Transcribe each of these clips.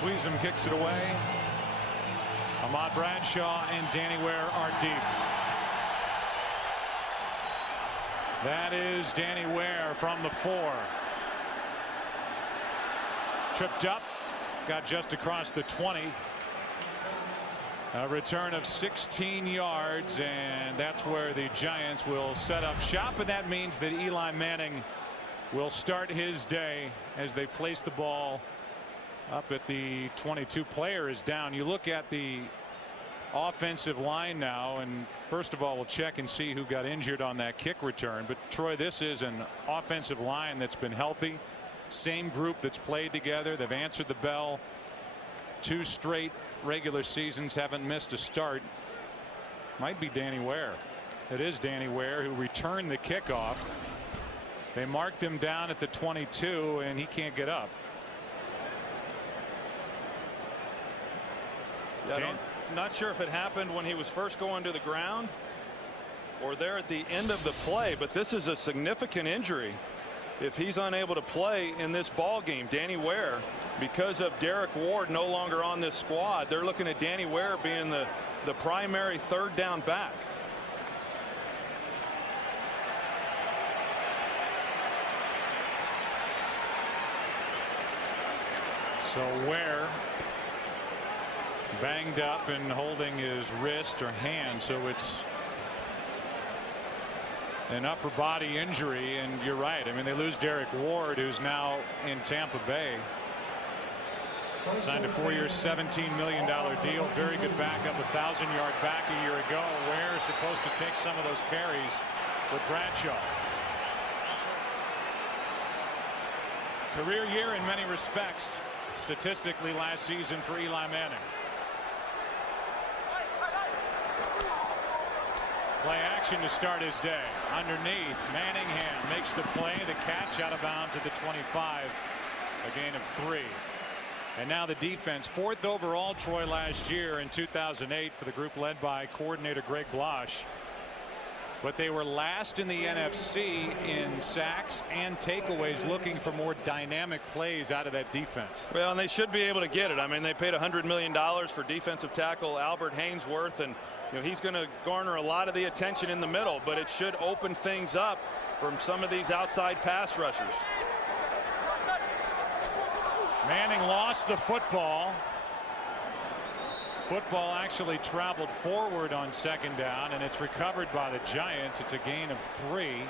Sweezum kicks it away. Ahmad Bradshaw and Danny Ware are deep. That is Danny Ware from the 4. Tripped up, got just across the 20. A return of 16 yards, and that's where the Giants will set up shop, and that means that Eli Manning will start his day as they place the ball up at the 22. Player is down. You look at the offensive line now, and first of all we'll check and see who got injured on that kick return. But Troy, this is an offensive line that's been healthy. Same group that's played together. They've answered the bell 2 straight regular seasons, haven't missed a start. Might be Danny Ware. It is Danny Ware who returned the kickoff. They marked him down at the 22 and he can't get up. Yeah, not sure if it happened when he was first going to the ground or there at the end of the play, but this is a significant injury if he's unable to play in this ball game. Danny Ware, because of Derek Ward no longer on this squad, they're looking at Danny Ware being the primary 3rd down back. So Ware banged up and holding his wrist or hand, so it's an upper body injury. And you're right, I mean, they lose Derek Ward, who's now in Tampa Bay. Signed a 4-year $17 million deal. Very good backup, 1,000-yard back a year ago. Ware is supposed to take some of those carries with Bradshaw. Career year in many respects statistically last season for Eli Manning. Play action to start his day. Underneath, Manningham makes the play. The catch out of bounds at the 25. A gain of 3. And now the defense, 4th overall, Troy, last year in 2008 for the group led by coordinator Greg Blasch. But they were last in the NFC in sacks and takeaways, looking for more dynamic plays out of that defense. Well, and they should be able to get it. I mean, they paid $100 million for defensive tackle Albert Haynesworth, and he's going to garner a lot of the attention in the middle, but it should open things up from some of these outside pass rushers. Manning lost the football. Football actually traveled forward on 2nd down, and it's recovered by the Giants. It's a gain of 3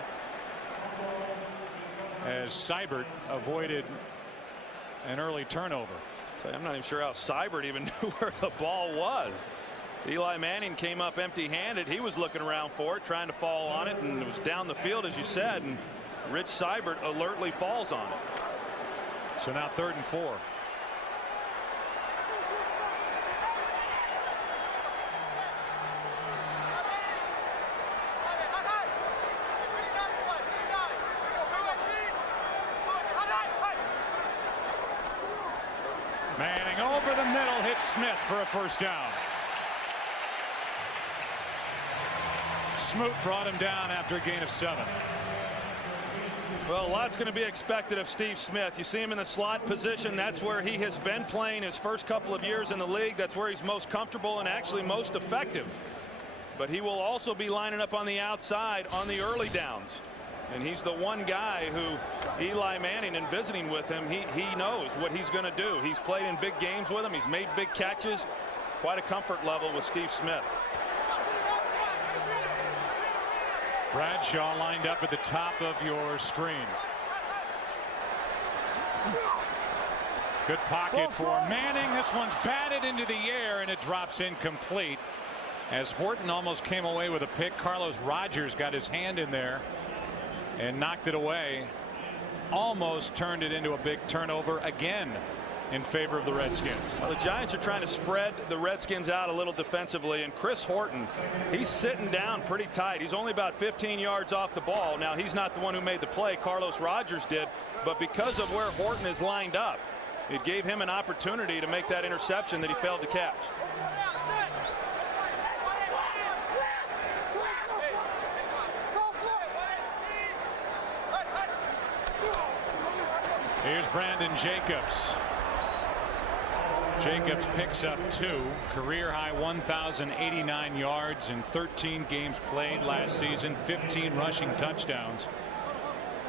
as Seibert avoided an early turnover. I'm not even sure how Seibert even knew where the ball was. Eli Manning came up empty-handed. He was looking around for it, trying to fall on it, and it was down the field, as you said, and Rich Seibert alertly falls on it. So now 3rd and 4. Manning over the middle, hits Smith for a 1st down. Smoot brought him down after a gain of 7. Well, a lot's going to be expected of Steve Smith. You see him in the slot position. That's where he has been playing his first couple of years in the league. That's where he's most comfortable and actually most effective. But he will also be lining up on the outside on the early downs. And he's the one guy who Eli Manning, in visiting with him, he knows what he's going to do. He's played in big games with him. He's made big catches. Quite a comfort level with Steve Smith. Bradshaw lined up at the top of your screen. Good pocket for Manning. This one's batted into the air and it drops incomplete as Horton almost came away with a pick. Carlos Rogers got his hand in there and knocked it away. Almost turned it into a big turnover again in favor of the Redskins. Well, the Giants are trying to spread the Redskins out a little defensively, and Chris Horton, he's sitting down pretty tight. He's only about 15 yards off the ball. Now, he's not the one who made the play. Carlos Rogers did, but because of where Horton is lined up, it gave him an opportunity to make that interception that he failed to catch. Here's Brandon Jacobs. Jacobs picks up 2, career high 1,089 yards in 13 games played last season, 15 rushing touchdowns,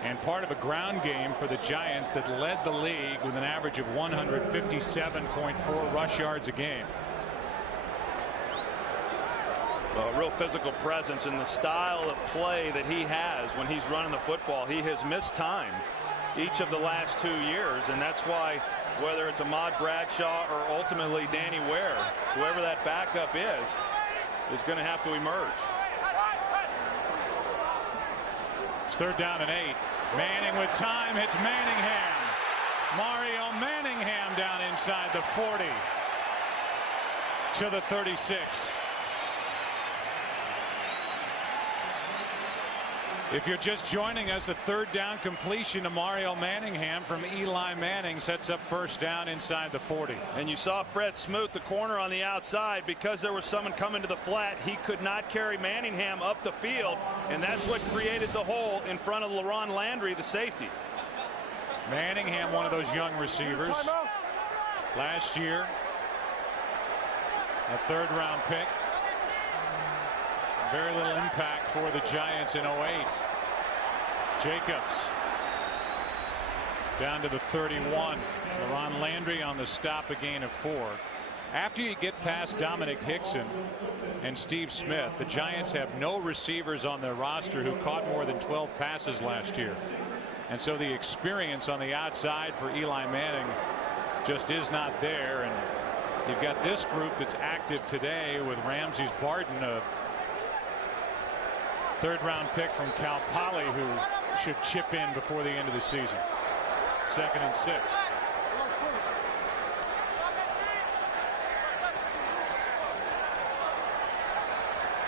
and part of a ground game for the Giants that led the league with an average of 157.4 rush yards a game. A real physical presence in the style of play that he has when he's running the football. He has missed time each of the last 2 years, and that's why, whether it's Ahmad Bradshaw or ultimately Danny Ware, whoever that backup is going to have to emerge. It's 3rd down and 8. Manning with time hits Manningham. Mario Manningham down inside the 40 to the 36. If you're just joining us, a 3rd down completion to Mario Manningham from Eli Manning sets up 1st down inside the 40. And you saw Fred Smoot, the corner on the outside, because there was someone coming to the flat. He could not carry Manningham up the field, and that's what created the hole in front of LaRon Landry, the safety. Manningham, one of those young receivers. Last year, a 3rd round pick. Very little impact for the Giants in 08. Jacobs down to the 31. LaRon Landry on the stop, a gain of 4. After you get past Dominic Hickson and Steve Smith, the Giants have no receivers on their roster who caught more than 12 passes last year. And so the experience on the outside for Eli Manning just is not there. And you've got this group that's active today with Ramses Barton, a 3rd round pick from Cal Poly, who should chip in before the end of the season. 2nd and 6.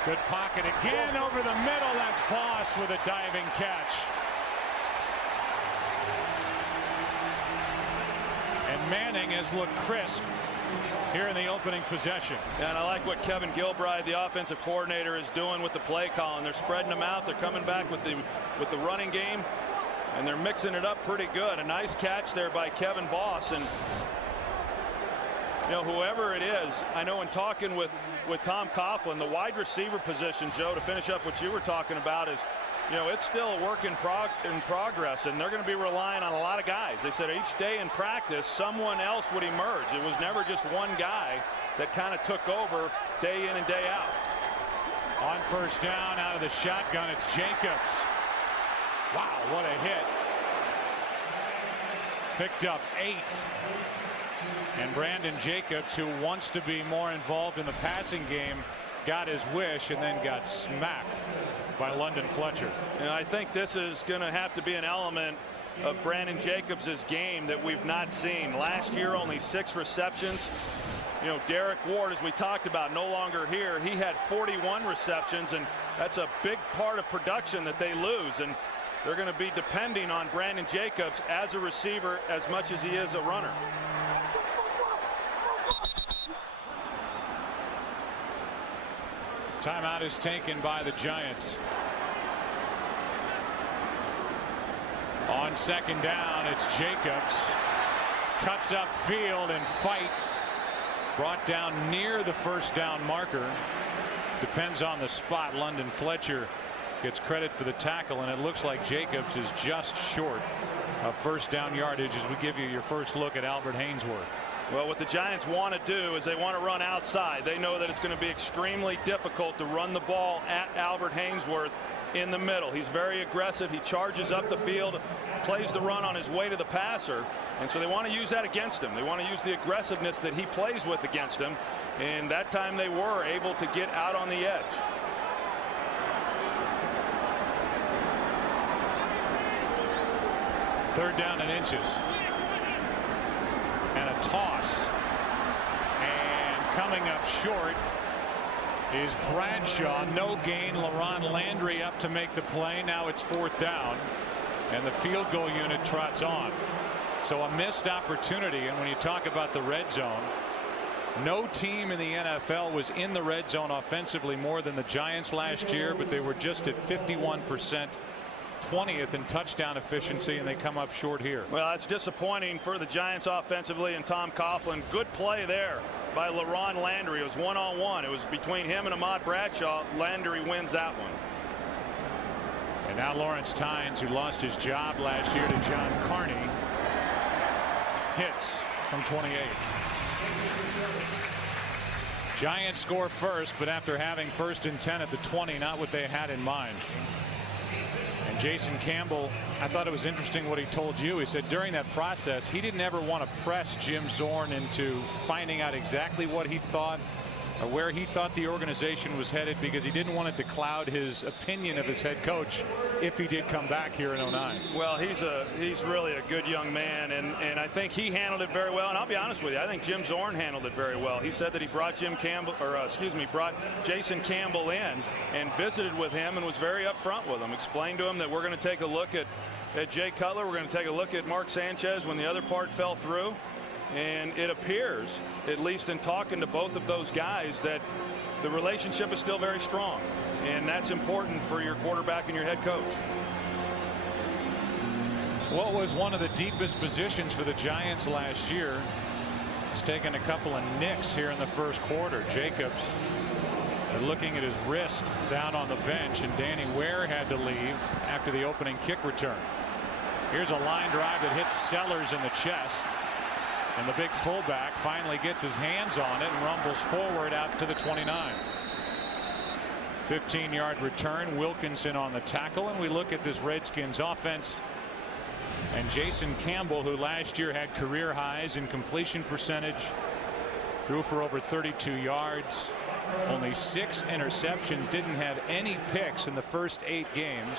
Good pocket again over the middle. That's Boss with a diving catch. And Manning has looked crisp here in the opening possession. And I like what Kevin Gilbride, the offensive coordinator, is doing with the play calling. They're spreading them out. They're coming back with the running game, and they're mixing it up pretty good. A nice catch there by Kevin Boss. And you know, whoever it is, I know in talking with Tom Coughlin, the wide receiver position, Joe, to finish up what you were talking about, is, you know, it's still a work in progress, and they're going to be relying on a lot of guys. They said each day in practice, someone else would emerge. It was never just one guy that kind of took over day in and day out. On 1st down, out of the shotgun, it's Jacobs. Wow, what a hit. Picked up 8. And Brandon Jacobs, who wants to be more involved in the passing game, got his wish and then got smacked by London Fletcher. And I think this is going to have to be an element of Brandon Jacobs' game that we've not seen. Last year, only 6 receptions. You know, Derek Ward, as we talked about, no longer here. He had 41 receptions, and that's a big part of production that they lose. And they're going to be depending on Brandon Jacobs as a receiver as much as he is a runner. Timeout is taken by the Giants. On 2nd down, it's Jacobs. Cuts up field and fights. Brought down near the 1st down marker. Depends on the spot. London Fletcher gets credit for the tackle, and it looks like Jacobs is just short of 1st down yardage as we give you your first look at Albert Haynesworth. Well, what the Giants want to do is they want to run outside. They know that it's going to be extremely difficult to run the ball at Albert Haynesworth in the middle. He's very aggressive. He charges up the field, plays the run on his way to the passer, and so they want to use that against him. They want to use the aggressiveness that he plays with against him, and that time they were able to get out on the edge. Third down and inches. And a toss. And coming up short is Bradshaw. No gain. LaRon Landry up to make the play. Now it's 4th down. And the field goal unit trots on. So a missed opportunity. And when you talk about the red zone, no team in the NFL was in the red zone offensively more than the Giants last year, but they were just at 51% 20th in touchdown efficiency, and they come up short here. Well, that's disappointing for the Giants offensively, and Tom Coughlin. Good play there by LaRon Landry. It was one-on-one. It was between him and Ahmad Bradshaw. Landry wins that one. And now Lawrence Tynes, who lost his job last year to John Carney, hits from 28. Giants score first, but after having 1st and 10 at the 20, not what they had in mind. And Jason Campbell, I thought it was interesting what he told you. He said during that process, he didn't ever want to press Jim Zorn into finding out exactly what he thought or where he thought the organization was headed, because he didn't want it to cloud his opinion of his head coach if he did come back here in 09. Well, he's really a good young man, and I think he handled it very well. And I'll be honest with you, I think Jim Zorn handled it very well. He said that he brought brought Jason Campbell in and visited with him and was very upfront with him. Explained to him that we're going to take a look at Jay Cutler. We're going to take a look at Mark Sanchez when the other part fell through. And it appears, at least in talking to both of those guys, that the relationship is still very strong. And that's important for your quarterback and your head coach. What was one of the deepest positions for the Giants last year has taken a couple of nicks here in the first quarter. Jacobs looking at his wrist down on the bench, and Danny Ware had to leave after the opening kick return. Here's a line drive that hits Sellers in the chest. And the big fullback finally gets his hands on it and rumbles forward out to the 29. 15-yard return. Wilkinson on the tackle. And we look at this Redskins offense. And Jason Campbell, who last year had career highs in completion percentage, threw for over 32 yards. Only 6 interceptions. Didn't have any picks in the first 8 games.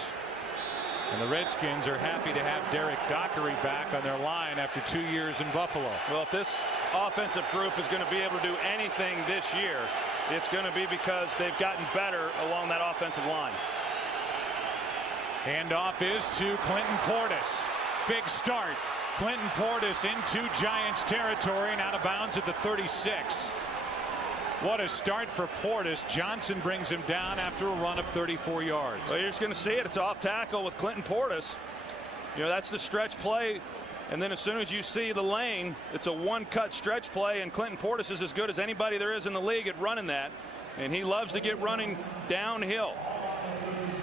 And the Redskins are happy to have Derek Dockery back on their line after 2 years in Buffalo. Well, if this offensive group is going to be able to do anything this year, it's going to be because they've gotten better along that offensive line. Handoff is to Clinton Portis. Big start. Clinton Portis into Giants territory and out of bounds at the 36. What a start for Portis. Johnson brings him down after a run of 34 yards. Well, you're just going to see it. It's off tackle with Clinton Portis. You know, that's the stretch play. And then as soon as you see the lane, it's a one-cut stretch play, and Clinton Portis is as good as anybody there is in the league at running that. And he loves to get running downhill.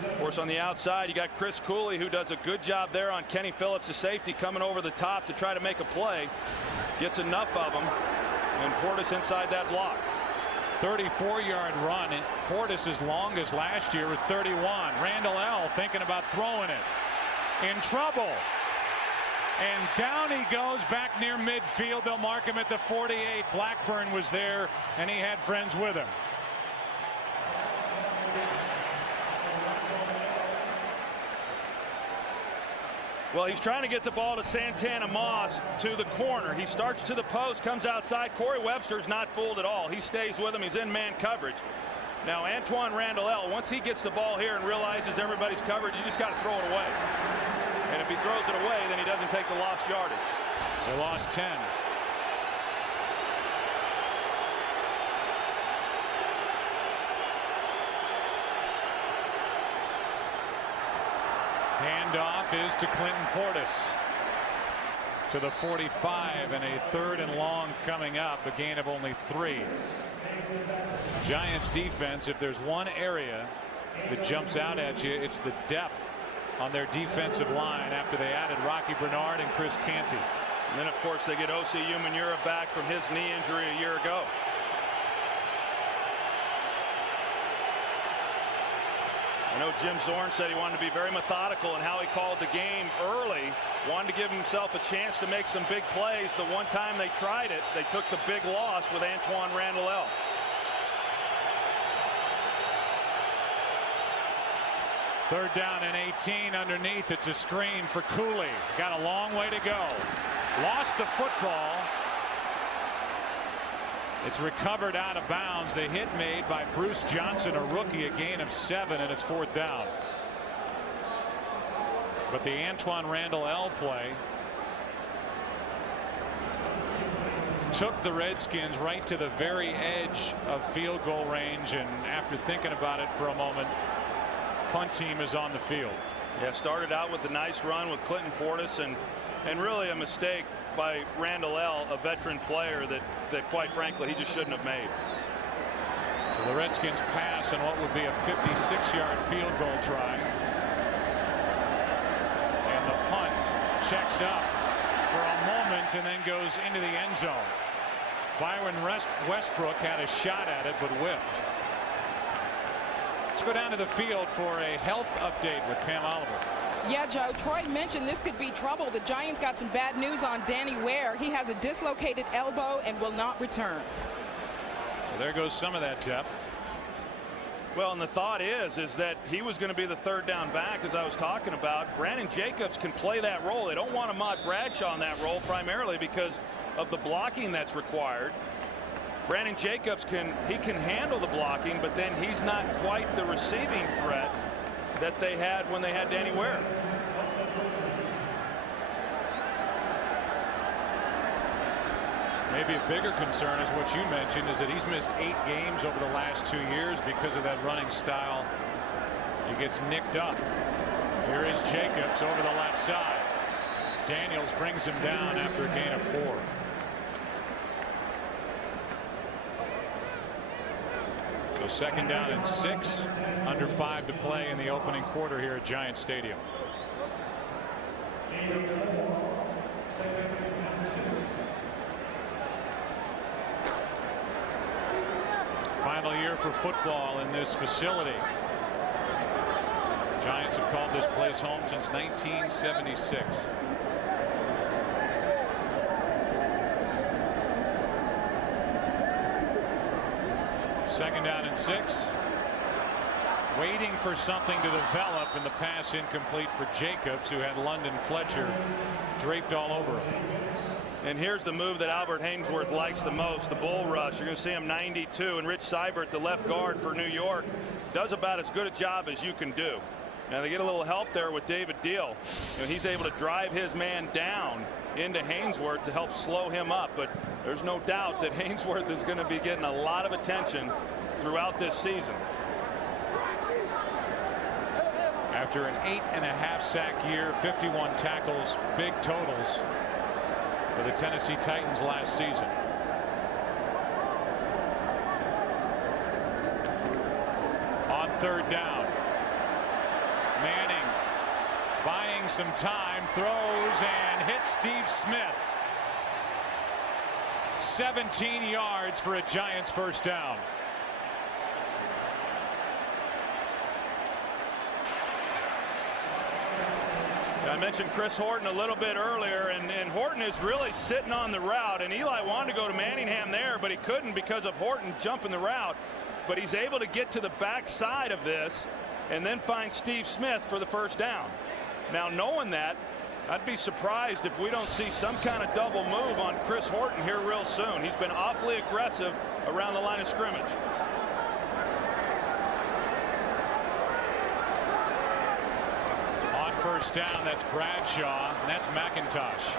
Of course, on the outside, you got Chris Cooley, who does a good job there on Kenny Phillips, the safety, coming over the top to try to make a play. Gets enough of them, and Portis inside that block. 34-yard run. Portis' longest last year was 31. Randall L. thinking about throwing it. In trouble. And down he goes back near midfield. They'll mark him at the 48. Blackburn was there, and he had friends with him. Well, he's trying to get the ball to Santana Moss to the corner. He starts to the post, comes outside. Corey Webster's not fooled at all. He stays with him. He's in man coverage. Now, Antoine Randall L., once he gets the ball here and realizes everybody's covered, you just got to throw it away. And if he throws it away, then he doesn't take the lost yardage. They lost 10. Handoff is to Clinton Portis to the 45, and a 3rd and long coming up, a gain of only 3. Giants defense, if there's one area that jumps out at you, it's the depth on their defensive line after they added Rocky Bernard and Chris Canty. And then, of course, they get O.C. Umanura back from his knee injury a year ago. I know Jim Zorn said he wanted to be very methodical in how he called the game early. Wanted to give himself a chance to make some big plays. The one time they tried it, they took the big loss with Antoine Randall L. Third down and 18 underneath. It's a screen for Cooley. Got a long way to go. Lost the football. It's recovered out of bounds. The hit made by Bruce Johnson, a rookie, a gain of 7, and it's 4th down. But the Antoine Randall L. play took the Redskins right to the very edge of field goal range, and after thinking about it for a moment, punt team is on the field. Yeah, started out with a nice run with Clinton Portis, and really a mistake by Randall L., a veteran player that quite frankly he just shouldn't have made. So the Redskins pass on what would be a 56-yard field goal try. And the punt checks up for a moment and then goes into the end zone. Byron Westbrook had a shot at it but whiffed. Let's go down to the field for a health update with Pam Oliver. Yeah, Joe, Troy mentioned this could be trouble. The Giants got some bad news on Danny Ware. He has a dislocated elbow and will not return. So there goes some of that depth. Well, and the thought is that he was going to be the third down back, as I was talking about. Brandon Jacobs can play that role. They don't want Ahmad Bradshaw in that role primarily because of the blocking that's required. Brandon Jacobs can handle the blocking, but then he's not quite the receiving threat that they had when they had Danny Ware. Maybe a bigger concern is what you mentioned, is that he's missed 8 games over the last 2 years because of that running style. He gets nicked up. Here is Jacobs over the left side. Daniels brings him down after a gain of 4. So second down and 6, under 5 to play in the opening quarter here at Giant Stadium. Final year for football in this facility. Giants have called this place home since 1976. Second down and 6. Waiting for something to develop, and the pass incomplete for Jacobs, who had London Fletcher draped all over him. And here's the move that Albert Hainsworth likes the most, the bull rush. You're going to see him 92, and Rich Seibert, the left guard for New York, does about as good a job as you can do. Now they get a little help there with David Deal. He's able to drive his man down into Hainsworth to help slow him up, but there's no doubt that Hainsworth is going to be getting a lot of attention throughout this season. After an 8.5 sack year, 51 tackles, big totals for the Tennessee Titans last season. On third down, Manning buying some time, throws and hits Steve Smith. 17 yards for a Giants first down. I mentioned Chris Horton a little bit earlier, and Horton is really sitting on the route, and Eli wanted to go to Manningham there, but he couldn't because of Horton jumping the route. But he's able to get to the back side of this and then find Steve Smith for the first down. Now, knowing that, I'd be surprised if we don't see some kind of double move on Chris Horton here real soon. He's been awfully aggressive around the line of scrimmage. First down, that's Bradshaw, and that's McIntosh.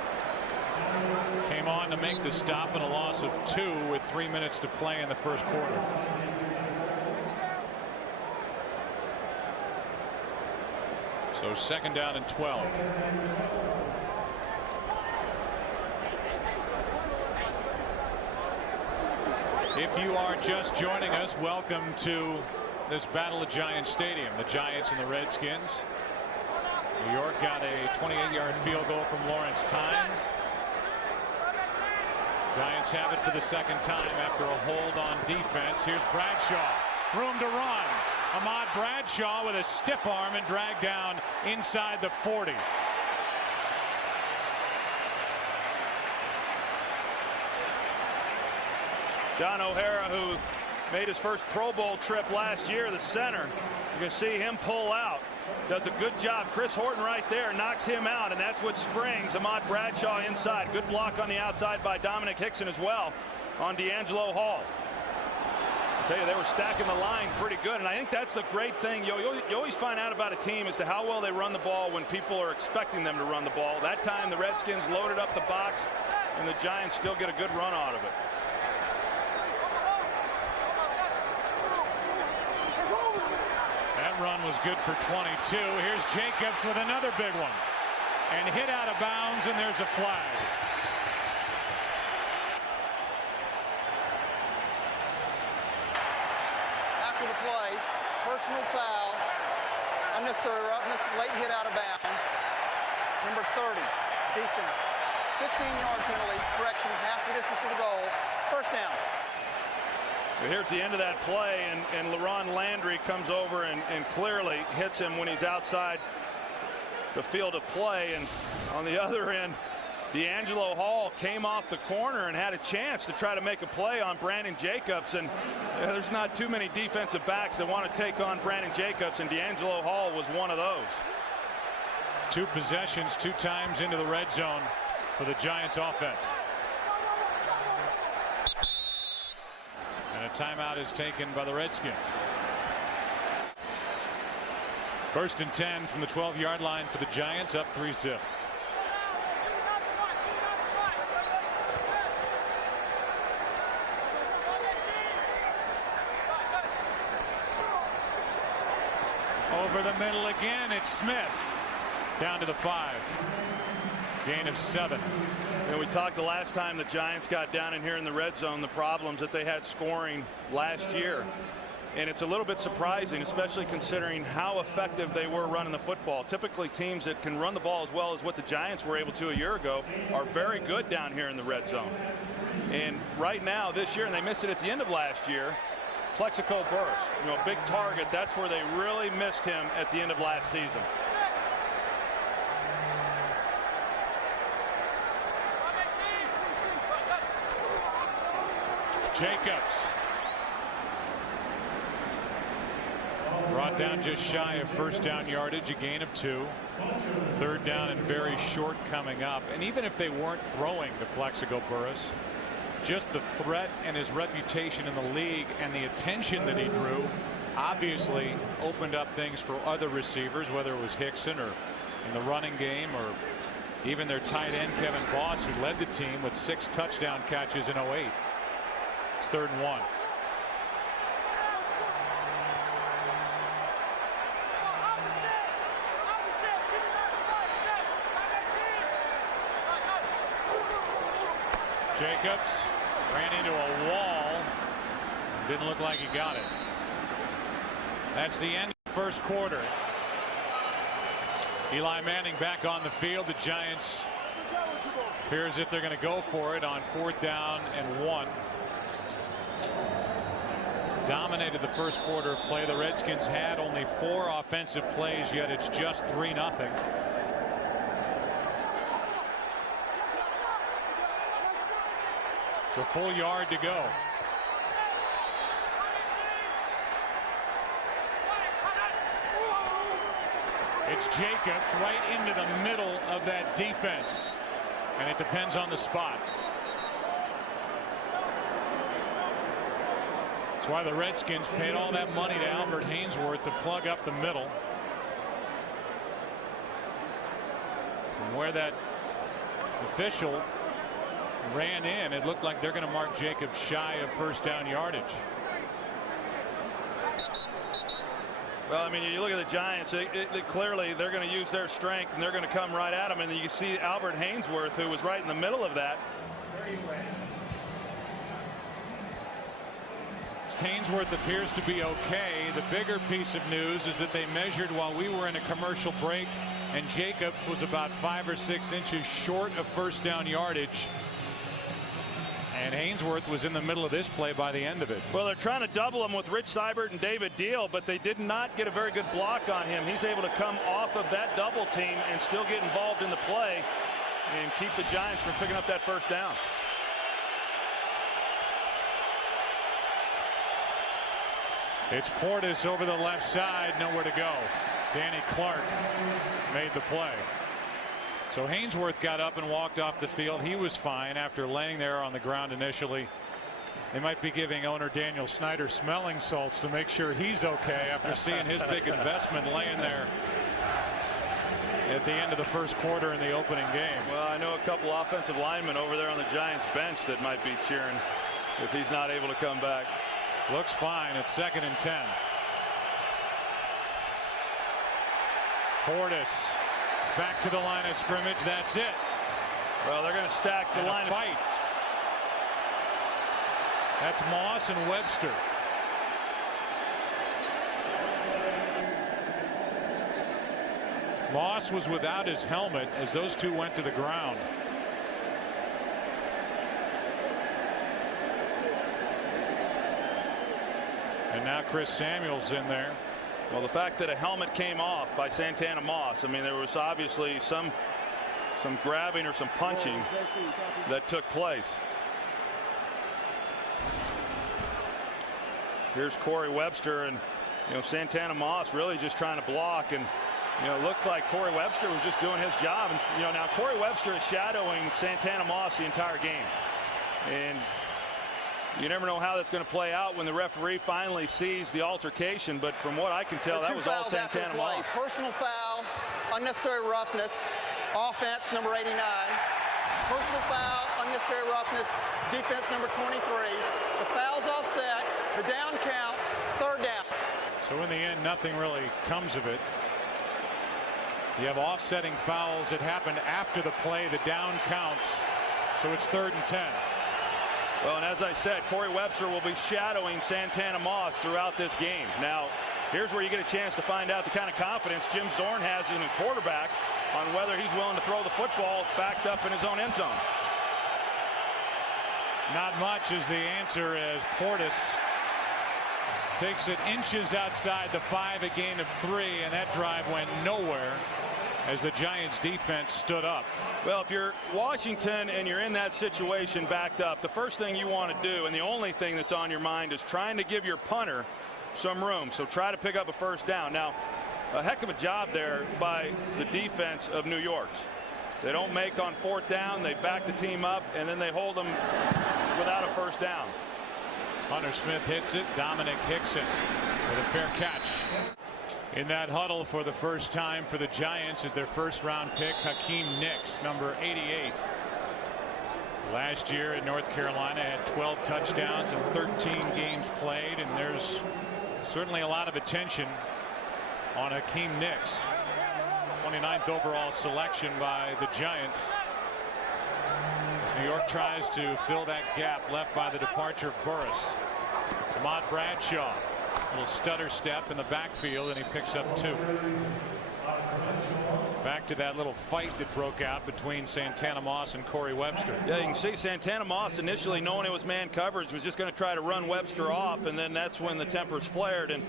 Came on to make the stop, and a loss of 2 with 3 minutes to play in the first quarter. So second down and 12. If you are just joining us, welcome to this battle at Giant Stadium. The Giants and the Redskins. New York got a 28-yard field goal from Lawrence Tynes. Giants have it for the second time after a hold on defense. Here's Bradshaw. Room to run. Ahmad Bradshaw with a stiff arm and dragged down inside the 40. John O'Hara, who made his first Pro Bowl trip last year, the center. You can see him pull out. Does a good job. Chris Horton right there knocks him out, and that's what springs Ahmad Bradshaw inside. Good block on the outside by Dominic Hickson as well on D'Angelo Hall. I tell you, they were stacking the line pretty good, and I think that's the great thing. You always find out about a team as to how well they run the ball when people are expecting them to run the ball. That time the Redskins loaded up the box, and the Giants still get a good run out of it. That run was good for 22. Here's Jacobs with another big one. And hit out of bounds, and there's a flag. After the play, personal foul, unnecessary roughness, late hit out of bounds. Number 30, defense. 15-yard penalty, correction, half the distance to the goal. First down. Here's the end of that play, and LaRon Landry comes over and clearly hits him when he's outside the field of play. And on the other end, D'Angelo Hall came off the corner and had a chance to try to make a play on Brandon Jacobs. And there's not too many defensive backs that want to take on Brandon Jacobs, and D'Angelo Hall was one of those. 2 possessions, 2 times into the red zone for the Giants offense. And a timeout is taken by the Redskins. 1st and 10 from the 12-yard line for the Giants, up 3-zip. Over the middle again, it's Smith. Down to the 5. Gain of 7. And we talked the last time the Giants got down in here in the red zone, the problems that they had scoring last year. And it's a little bit surprising, especially considering how effective they were running the football. Typically, teams that can run the ball as well as what the Giants were able to a year ago are very good down here in the red zone. And right now, this year, and they missed it at the end of last year, Plexico Burress, a big target. That's where they really missed him at the end of last season. Jacobs brought down just shy of first down yardage, a gain of 2. 3rd down and very short coming up. And even if they weren't throwing to Plexico Burress, just the threat and his reputation in the league and the attention that he drew obviously opened up things for other receivers, whether it was Hickson or in the running game or even their tight end Kevin Boss, who led the team with 6 touchdown catches in 08. It's 3rd and 1. Jacobs ran into a wall. Didn't look like he got it. That's the end of the first quarter. Eli Manning back on the field. The Giants fear as if they're going to go for it on 4th down and 1. Dominated the first quarter of play. The Redskins had only 4 offensive plays, yet it's just 3-0. It's a full yard to go. It's Jacobs right into the middle of that defense, and it depends on the spot. That's why the Redskins paid all that money to Albert Hainsworth to plug up the middle. From where that official ran in, it looked like they're going to mark Jacobs shy of first down yardage. Well, I mean, you look at the Giants, clearly they're going to use their strength and they're going to come right at him. And you see Albert Hainsworth, who was right in the middle of that. Hainsworth appears to be okay. The bigger piece of news is that they measured while we were in a commercial break, and Jacobs was about 5 or 6 inches short of first down yardage. And Hainsworth was in the middle of this play by the end of it. Well, they're trying to double him with Rich Seibert and David Deal, but they did not get a very good block on him. He's able to come off of that double team and still get involved in the play and keep the Giants from picking up that first down. It's Portis over the left side, nowhere to go. Danny Clark made the play. So Hainsworth got up and walked off the field. He was fine after laying there on the ground initially. They might be giving owner Daniel Snyder smelling salts to make sure he's okay after seeing his big investment laying there at the end of the first quarter in the opening game. Well, I know a couple offensive linemen over there on the Giants bench that might be cheering if he's not able to come back. Looks fine at 2nd and 10. Portis back to the line of scrimmage. That's it. Well, they're going to stack the line of fight. That's Moss and Webster. Moss was without his helmet as those two went to the ground. And now Chris Samuel's in there. Well, the fact that a helmet came off by Santana Moss, I mean, there was obviously some grabbing or some punching that took place. Here's Corey Webster, and Santana Moss really just trying to block, and it looked like Corey Webster was just doing his job. And now Corey Webster is shadowing Santana Moss the entire game, and you never know how that's going to play out when the referee finally sees the altercation. But from what I can tell, that was all Santana Moss. Personal foul, unnecessary roughness, offense number 89. Personal foul, unnecessary roughness, defense number 23. The foul's offset. The down counts. Third down. So in the end, nothing really comes of it. You have offsetting fouls that happened after the play. The down counts. So it's 3rd and 10. Well, and as I said, Corey Webster will be shadowing Santana Moss throughout this game. Now, here's where you get a chance to find out the kind of confidence Jim Zorn has in a quarterback on whether he's willing to throw the football backed up in his own end zone. Not much is the answer as Portis takes it inches outside the 5, a gain of 3, and that drive went nowhere as the Giants defense stood up. Well, if you're Washington and you're in that situation backed up, the first thing you want to do, and the only thing that's on your mind, is trying to give your punter some room. So try to pick up a first down. Now, a heck of a job there by the defense of New York. They don't make on 4th down. They back the team up, and then they hold them without a first down. Hunter Smith hits it. Dominic Hickson with a fair catch. In that huddle for the first time for the Giants is their first-round pick, Hakeem Nicks, number 88. Last year in North Carolina had 12 touchdowns and 13 games played, and there's certainly a lot of attention on Hakeem Nicks. 29th overall selection by the Giants. As New York tries to fill that gap left by the departure of Burris. Ahmad Bradshaw. Little stutter step in the backfield, and he picks up 2. Back to that little fight that broke out between Santana Moss and Corey Webster. Yeah, you can see Santana Moss initially, knowing it was man coverage, was just going to try to run Webster off, and then that's when the tempers flared. And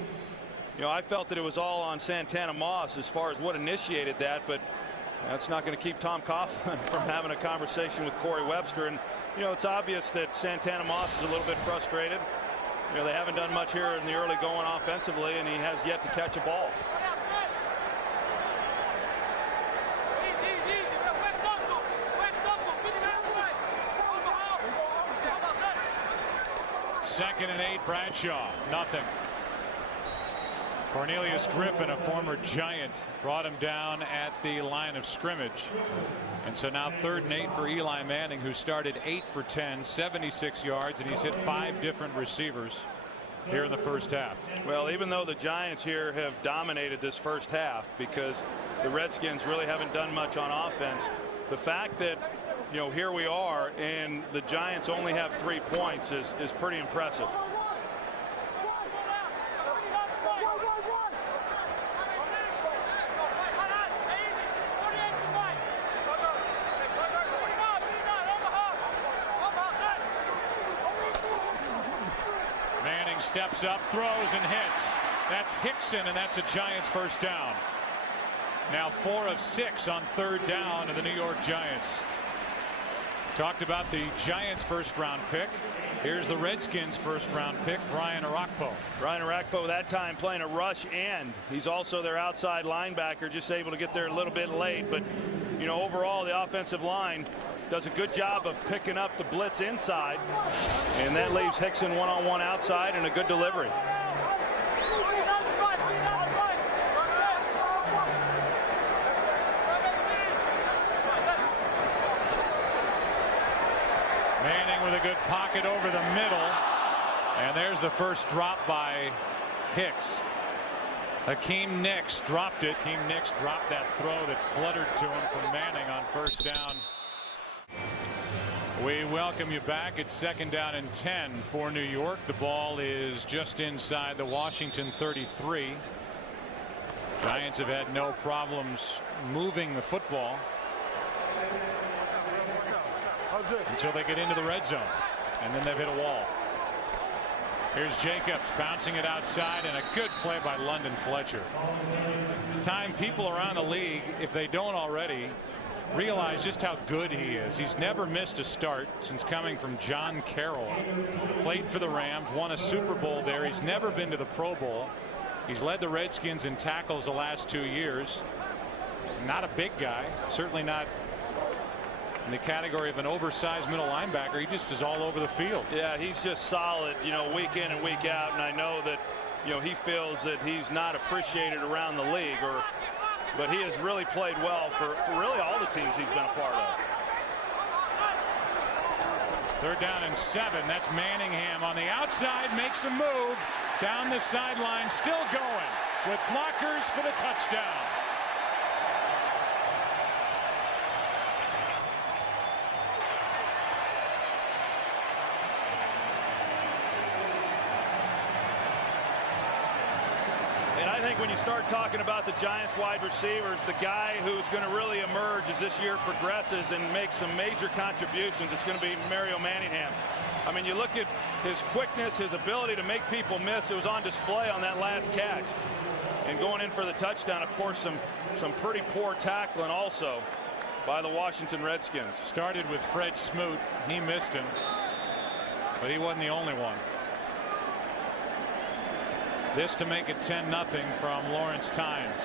I felt that it was all on Santana Moss as far as what initiated that, but that's not going to keep Tom Coughlin from having a conversation with Corey Webster. And it's obvious that Santana Moss is a little bit frustrated. They haven't done much here in the early going offensively, and he has yet to catch a ball. Second and 8, Bradshaw, nothing. Cornelius Griffin, a former Giant, brought him down at the line of scrimmage. And so now 3rd and 8 for Eli Manning, who started 8 for 10, 76 yards, and he's hit 5 different receivers here in the first half. Well, even though the Giants here have dominated this first half because the Redskins really haven't done much on offense, the fact that here we are and the Giants only have 3 points is pretty impressive. Steps up, throws, and hits. That's Hickson, and that's a Giants first down. Now 4 of 6 on 3rd down of the New York Giants. Talked about the Giants first-round pick. Here's the Redskins first-round pick, Brian Orakpo. Brian Orakpo that time playing a rush end. He's also their outside linebacker, just able to get there a little bit late. But, overall, the offensive line does a good job of picking up the blitz inside, and that leaves Hickson one-on-one outside and a good delivery. Manning with a good pocket over the middle, and there's the first drop by Hicks. Hakeem Nicks dropped it. Hakeem Nicks dropped that throw that fluttered to him from Manning on first down. We welcome you back. It's 2nd down and 10 for New York. The ball is just inside the Washington 33. Giants have had no problems moving the football until they get into the red zone, and then they've hit a wall. Here's Jacobs bouncing it outside, and a good play by London Fletcher. It's time people around the league, if they don't already, realize just how good he is. He's never missed a start since coming from John Carroll. Played for the Rams, won a Super Bowl there. He's never been to the Pro Bowl. He's led the Redskins in tackles the last 2 years. Not a big guy, certainly not in the category of an oversized middle linebacker. He just is all over the field. Yeah, he's just solid, you know, week in and week out. And I know that, you know, he feels that he's not appreciated around the league, but he has really played well for really all the teams he's been a part of. 3rd down and 7. That's Manningham on the outside, makes a move down the sideline, still going with blockers for the touchdown. And I think when you start talking about the Giants wide receivers, the guy who's going to really emerge as this year progresses and make some major contributions, it's going to be Mario Manningham. I mean, you look at his quickness, his ability to make people miss. It was on display on that last catch. And going in for the touchdown, of course, some pretty poor tackling also by the Washington Redskins. Started with Fred Smoot. He missed him, but he wasn't the only one. This to make it 10-0 from Lawrence Tynes.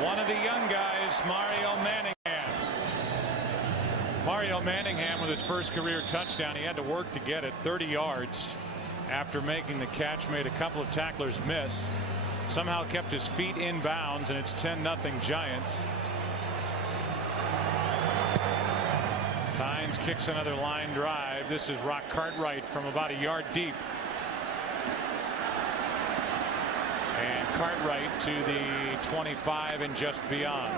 One of the young guys, Mario Manningham. Mario Manningham with his first career touchdown. He had to work to get it. 30 yards after making the catch. Made a couple of tacklers miss. Somehow kept his feet in bounds, and it's 10-0 Giants. Tynes kicks another line drive. This is Rock Cartwright from about a yard deep. And Cartwright to the 25 and just beyond.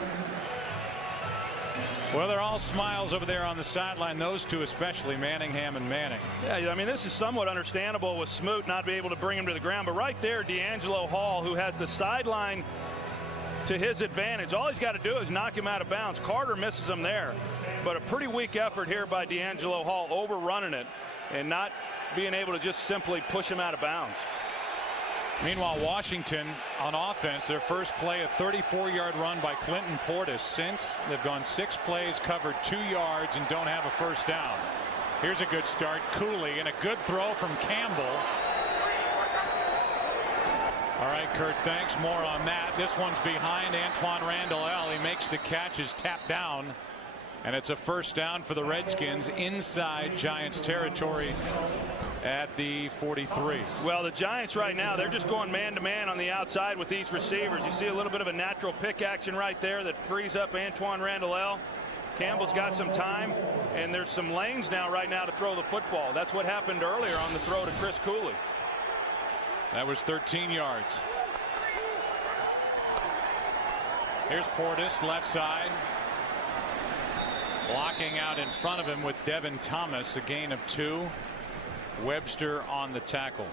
Well, they're all smiles over there on the sideline. Those two especially, Manningham and Manning. Yeah, I mean, this is somewhat understandable with Smoot not being able to bring him to the ground. But right there, D'Angelo Hall, who has the sideline to his advantage. All he's got to do is knock him out of bounds. Carter misses him there. But a pretty weak effort here by D'Angelo Hall, overrunning it and not being able to just simply push him out of bounds. Meanwhile, Washington on offense, their first play, a 34-yard run by Clinton Portis. Since they've gone 6 plays, covered 2 yards, and don't have a first down. Here's a good start. Cooley, and a good throw from Campbell. All right, Kurt, thanks. More on that. This one's behind Antoine Randall. He makes the catch, is tapped down, and it's a first down for the Redskins inside Giants territory at the 43. Well, the Giants right now, they're just going man-to-man on the outside with these receivers. You see a little bit of a natural pick action right there that frees up Antoine Randall. Campbell's got some time, and there's some lanes now right now to throw the football. That's what happened earlier on the throw to Chris Cooley. That was 13 yards. Here's Portis, left side. Blocking out in front of him with Devin Thomas, a gain of 2. Webster on the tackle.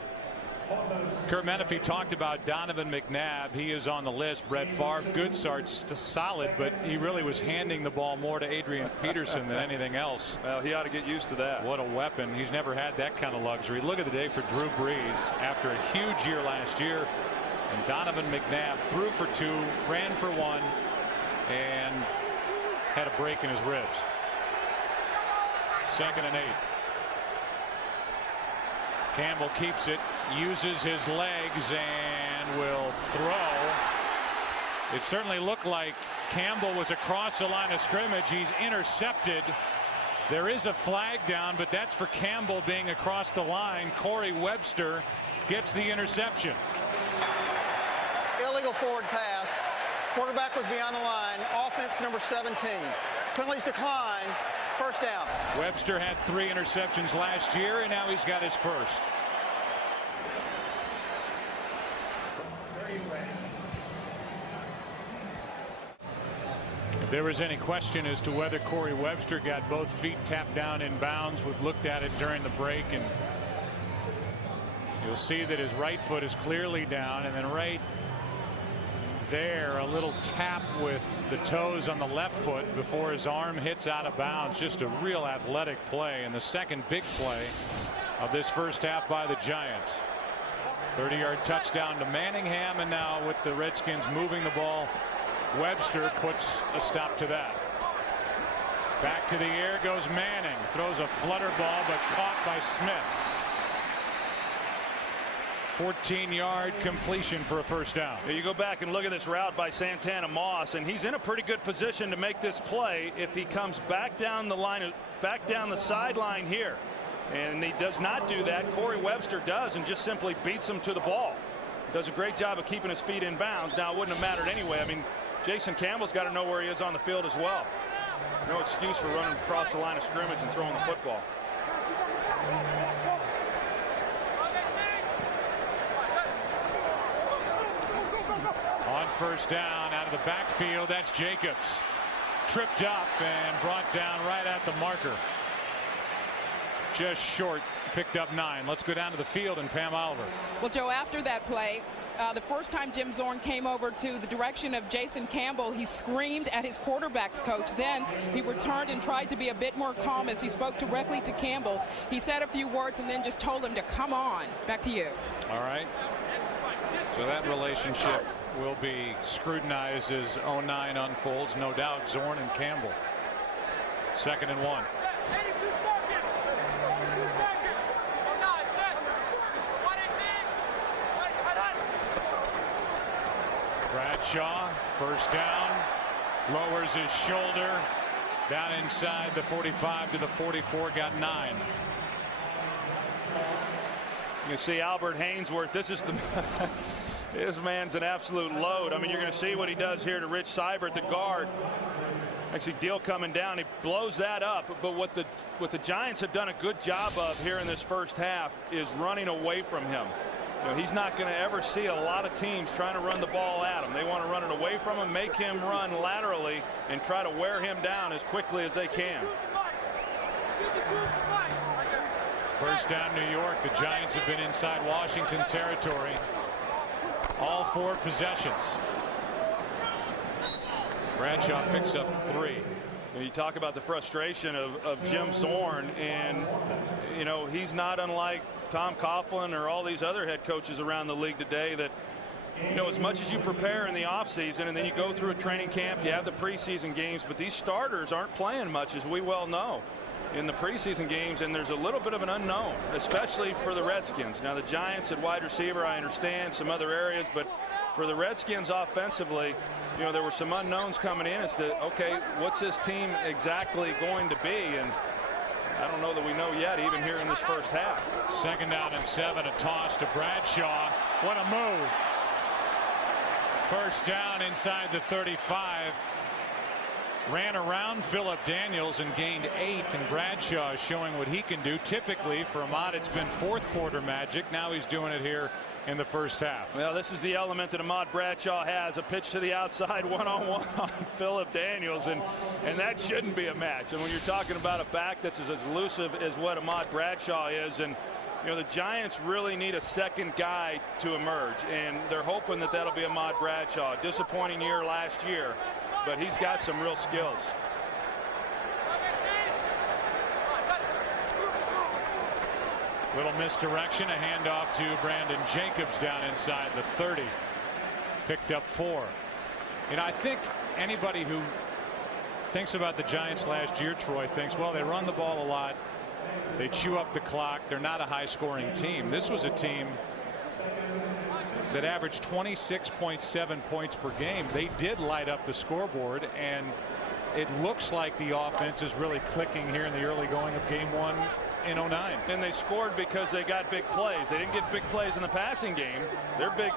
Kurt Menefee talked about Donovan McNabb. He is on the list. Brett Favre, good start, solid, but he really was handing the ball more to Adrian Peterson than anything else. Well, he ought to get used to that. What a weapon. He's never had that kind of luxury. Look at the day for Drew Brees after a huge year last year. And Donovan McNabb threw for 2, ran for 1, and had a break in his ribs. 2nd and 8. Campbell keeps it, uses his legs, and will throw. It certainly looked like Campbell was across the line of scrimmage. He's intercepted. There is a flag down, but that's for Campbell being across the line. Corey Webster gets the interception. Illegal forward pass. Quarterback was beyond the line. Offense number 17. Penalties decline. First down. Webster had 3 interceptions last year, and now he's got his first. If there was any question as to whether Corey Webster got both feet tapped down in bounds, we've looked at it during the break, and you'll see that his right foot is clearly down, and then right there a little tap with the toes on the left foot before his arm hits out of bounds. Just a real athletic play, and the second big play of this first half by the Giants. 30-yard touchdown to Manningham, and now with the Redskins moving the ball, Webster puts a stop to that. Back to the air goes Manning, throws a flutter ball but caught by Smith. 14-yard completion for a first down. You go back and look at this route by Santana Moss, and he's in a pretty good position to make this play if he comes back down the line, back down the sideline here. And he does not do that. Corey Webster does, and just simply beats him to the ball. Does a great job of keeping his feet in bounds. Now, it wouldn't have mattered anyway. I mean, Jason Campbell's got to know where he is on the field as well. No excuse for running across the line of scrimmage and throwing the football. On first down, out of the backfield, that's Jacobs. Tripped up and brought down right at the marker. Just short, picked up 9. Let's go down to the field and Pam Oliver. Well, Joe, after that play, the first time Jim Zorn came over to the direction of Jason Campbell, he screamed at his quarterback's coach. Then he returned and tried to be a bit more calm as he spoke directly to Campbell. He said a few words and then just told him to come on. Back to you. All right. So that relationship will be scrutinized as 09 unfolds. No doubt, Zorn and Campbell. 2nd and 1. Bradshaw, first down, lowers his shoulder, down inside the 45 to the 44, got 9. You see Albert Hainsworth, this is the this man's an absolute load. I mean, you're going to see what he does here to Rich Seibert, the guard. Actually, Deal coming down, he blows that up. But what the Giants have done a good job of here in this first half is running away from him. You know, he's not going to ever see a lot of teams trying to run the ball at him. They want to run it away from him, make him run laterally, and try to wear him down as quickly as they can. First down, New York. The Giants have been inside Washington territory all 4 possessions. Bradshaw picks up 3. You talk about the frustration of Jim Zorn, and you know, he's not unlike Tom Coughlin or all these other head coaches around the league today that, you know, as much as you prepare in the offseason and then you go through a training camp, you have the preseason games, but these starters aren't playing much, as we well know, in the preseason games, and there's a little bit of an unknown, especially for the Redskins. Now, the Giants at wide receiver, I understand some other areas, but for the Redskins offensively, you know, there were some unknowns coming in as to, okay, what's this team exactly going to be? And I don't know that we know yet, even here in this first half. 2nd down and 7, a toss to Bradshaw. What a move. First down inside the 35. Ran around Phillip Daniels and gained 8, and Bradshaw is showing what he can do. Typically for Ahmad, it's been 4th quarter magic. Now he's doing it here in the first half. Well, this is the element that Ahmad Bradshaw has, a pitch to the outside one-on-one on Phillip Daniels, and that shouldn't be a match. And when you're talking about a back that's as elusive as what Ahmad Bradshaw is, and you know, the Giants really need a second guy to emerge, and they're hoping that that'll be Ahmad Bradshaw. Disappointing year last year, but he's got some real skills. Little misdirection, a handoff to Brandon Jacobs down inside the 30. Picked up 4. And I think anybody who thinks about the Giants last year, Troy, thinks, well, they run the ball a lot. They chew up the clock. They're not a high-scoring team. This was a team that averaged 26.7 points per game. They did light up the scoreboard, and it looks like the offense is really clicking here in the early going of game 1 in 09. And they scored because they got big plays. They didn't get big plays in the passing game. Their big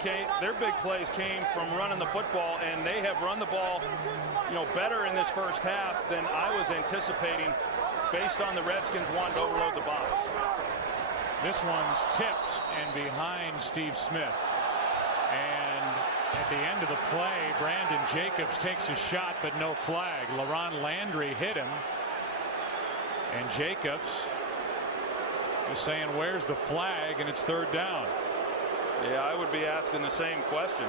plays came from running the football, and they have run the ball, you know, better in this first half than I was anticipating based on the Redskins wanting to overload the box. This one's tipped and behind Steve Smith. And At the end of the play, Brandon Jacobs takes a shot, but no flag. LaRon Landry hit him. And Jacobs is saying, where's the flag? And it's third down. Yeah, I would be asking the same question.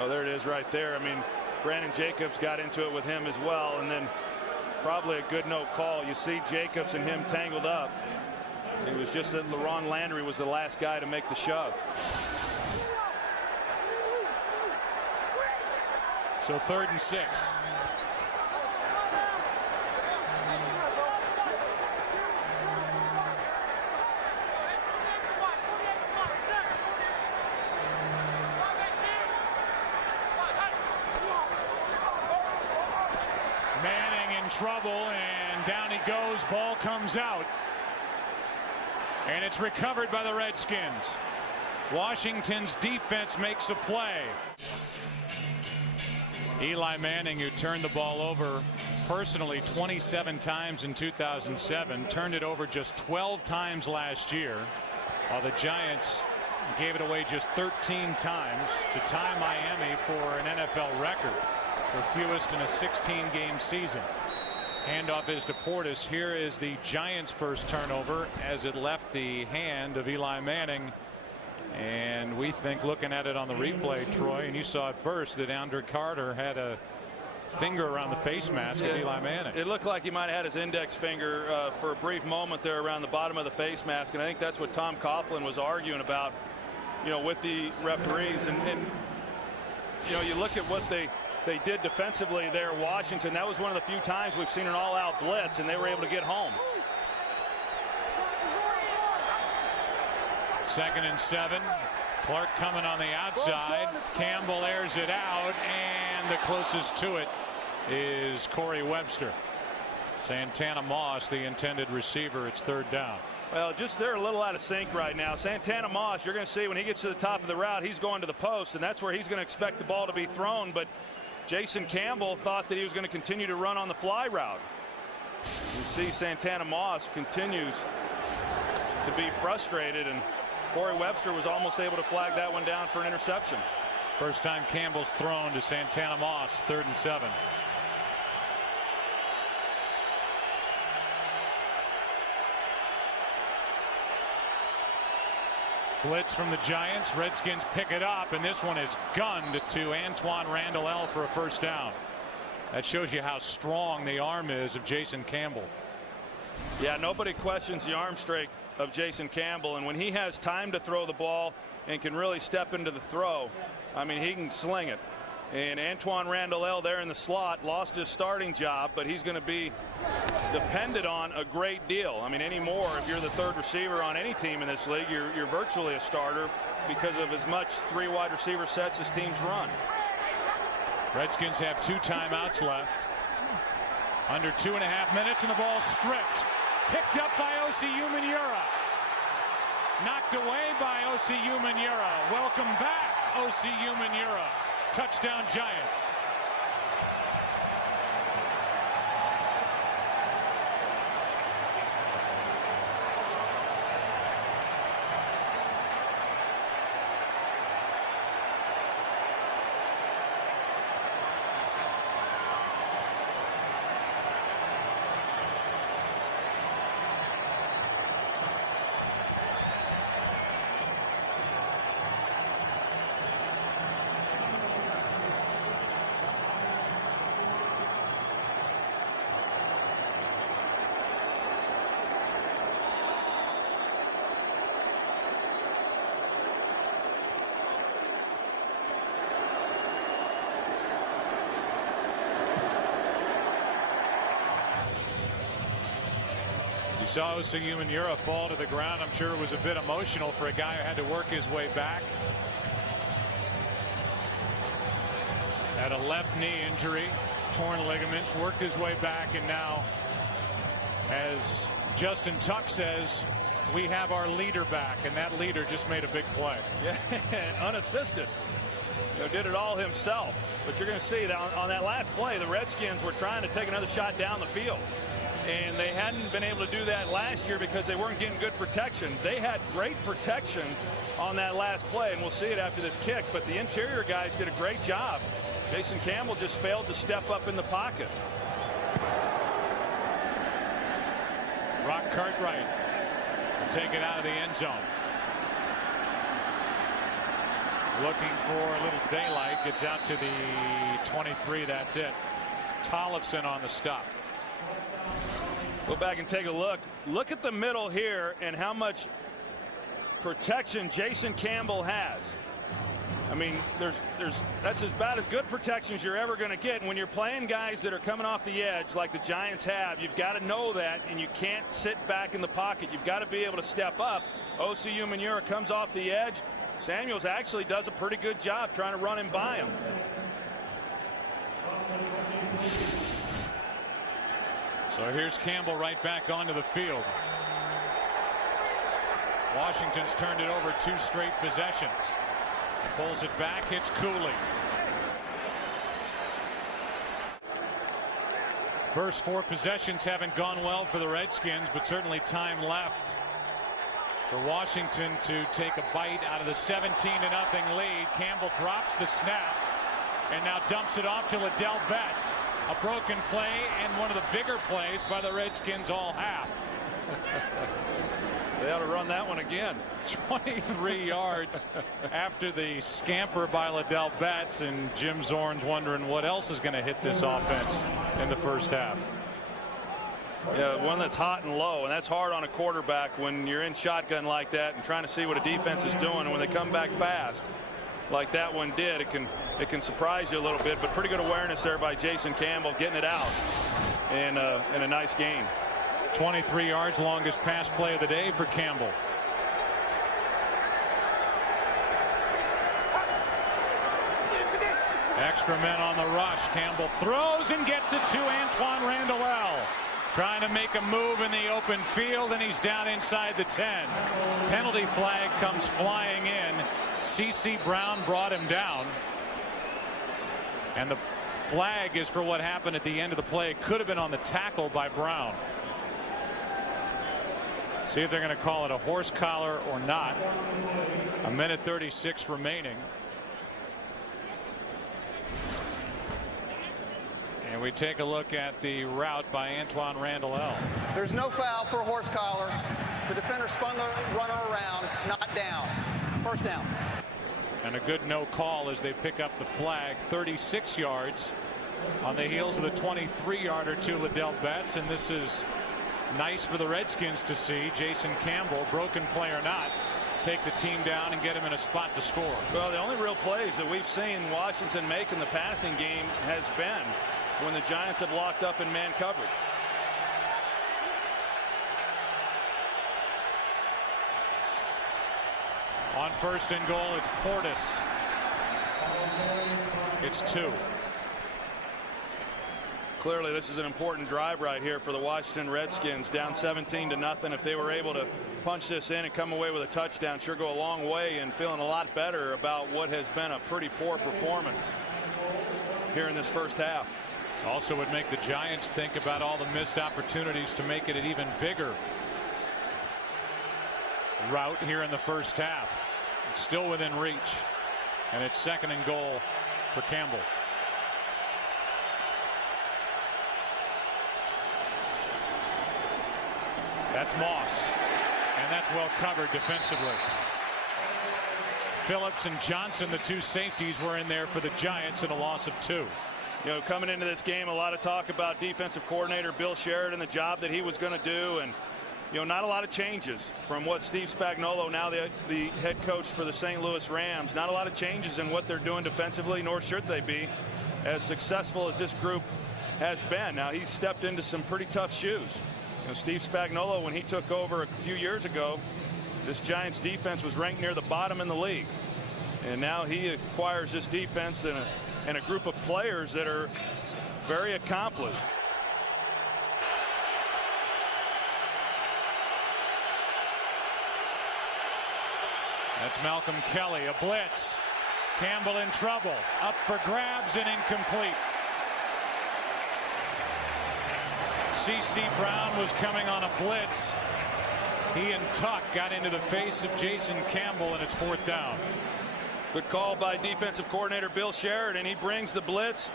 Oh, there it is right there. I mean, Brandon Jacobs got into it with him as well, and then probably a good no call. You see Jacobs and him tangled up. It was just that LaRon Landry was the last guy to make the shove. So 3rd and 6. Manning in trouble, and down he goes. Ball comes out. And it's recovered by the Redskins. Washington's defense makes a play. Eli Manning, who turned the ball over personally 27 times in 2007, turned it over just 12 times last year, while the Giants gave it away just 13 times to tie Miami for an NFL record, the fewest in a 16-game season. Handoff is to Portis. Here is the Giants' first turnover as it left the hand of Eli Manning. And we think, looking at it on the replay, Troy, and you saw it first, that Andre Carter had a finger around the face mask of Eli Manning. It looked like he might have had his index finger for a brief moment there around the bottom of the face mask, and I think that's what Tom Coughlin was arguing about, you know, with the referees. And you know, you look at what they did defensively there, Washington. That was one of the few times we've seen an all-out blitz, and they were able to get home. 2nd and 7. Clark coming on the outside. Campbell airs it out, and the closest to it is Corey Webster. Santana Moss, the intended receiver. It's 3rd down. Well, just they're a little out of sync right now. Santana Moss, you're going to see when he gets to the top of the route, he's going to the post, and that's where he's going to expect the ball to be thrown. But Jason Campbell thought that he was going to continue to run on the fly route. You see Santana Moss continues to be frustrated, and Corey Webster was almost able to flag that one down for an interception. First time Campbell's thrown to Santana Moss. 3rd and 7. Blitz from the Giants. Redskins pick it up, and this one is gunned to Antoine Randall for a first down. That shows you how strong the arm is of Jason Campbell. Yeah, nobody questions the arm strength of Jason Campbell, and when he has time to throw the ball and can really step into the throw, I mean, he can sling it. And Antoine Randall there in the slot lost his starting job, but he's going to be depended on a great deal. I mean, anymore, if you're the 3rd receiver on any team in this league, you're virtually a starter because of as much 3 wide receiver sets as teams run. Redskins have 2 timeouts left. Under 2.5 minutes, and the ball stripped. Picked up by Osi Umenyiora. Knocked away by Osi Umenyiora. Welcome back, Osi Umenyiora. Touchdown Giants. Saw Osi Umenyiora fall to the ground. I'm sure it was a bit emotional for a guy who had to work his way back. Had a left knee injury, torn ligaments, worked his way back, and now, as Justin Tuck says, we have our leader back, and that leader just made a big play. Yeah, unassisted. Did it all himself. But you're going to see that on that last play, the Redskins were trying to take another shot down the field. And they hadn't been able to do that last year because they weren't getting good protection. They had great protection on that last play, and we'll see it after this kick. But the interior guys did a great job. Jason Campbell just failed to step up in the pocket. Rock Cartwright will take it out of the end zone. Looking for a little daylight. Gets out to the 23. That's it. Tollefson on the stop. Go back and take a look. Look at the middle here and how much protection Jason Campbell has. I mean, that's about as good protection as you're ever going to get. And when you're playing guys that are coming off the edge like the Giants have, you've got to know that, and you can't sit back in the pocket. You've got to be able to step up. OCU Manura comes off the edge. Samuels actually does a pretty good job trying to run him by him. So here's Campbell right back onto the field. Washington's turned it over 2 straight possessions. Pulls it back, hits Cooley. First 4 possessions haven't gone well for the Redskins, but certainly time left for Washington to take a bite out of the 17-0 lead. Campbell drops the snap and now dumps it off to Liddell Betts. A broken play and one of the bigger plays by the Redskins all half. They ought to run that one again. 23 yards after the scamper by Liddell Betts, and Jim Zorn's wondering what else is going to hit this offense in the first half. Yeah, one that's hot and low, and that's hard on a quarterback when you're in shotgun like that and trying to see what a defense is doing. And when they come back fast like that one did, it can surprise you a little bit. But pretty good awareness there by Jason Campbell, getting it out in a nice gain. 23 yards, longest pass play of the day for Campbell. Extra men on the rush. Campbell throws and gets it to Antoine Randall. Trying to make a move in the open field, and he's down inside the 10. Penalty flag comes flying in. C.C. Brown brought him down. And the flag is for what happened at the end of the play. It could have been on the tackle by Brown. See if they're going to call it a horse collar or not. 1:36 remaining. And we take a look at the route by Antoine Randall. There's no foul for a horse collar. The defender spun the runner around, not down. First down. And a good no call as they pick up the flag. 36 yards on the heels of the 23-yarder to Liddell Betts. And this is nice for the Redskins to see. Jason Campbell, broken play or not, take the team down and get him in a spot to score. Well, the only real plays that we've seen Washington make in the passing game has been when the Giants have locked up in man coverage. On 1st and goal, it's Portis. It's 2. Clearly, this is an important drive right here for the Washington Redskins. Down 17-0. If they were able to punch this in and come away with a touchdown, sure go a long way, and feeling a lot better about what has been a pretty poor performance here in this first half. Also would make the Giants think about all the missed opportunities to make it an even bigger route here in the first half. It's still within reach, and it's 2nd and goal for Campbell. That's Moss, and that's well covered defensively. Phillips and Johnson, the 2 safeties, were in there for the Giants in a loss of 2. You know, coming into this game, a lot of talk about defensive coordinator Bill Sheridan, the job that he was going to do, and you know, not a lot of changes from what Steve Spagnuolo, now the head coach for the St. Louis Rams, not a lot of changes in what they're doing defensively, nor should they be, as successful as this group has been. Now, he's stepped into some pretty tough shoes. You know, Steve Spagnuolo, when he took over a few years ago, this Giants defense was ranked near the bottom in the league. And now he acquires this defense and a group of players that are very accomplished. That's Malcolm Kelly, a blitz. Campbell in trouble, up for grabs and incomplete. C.C. Brown was coming on a blitz. He and Tuck got into the face of Jason Campbell, and it's 4th down. Good call by defensive coordinator Bill Sheridan. He brings the blitz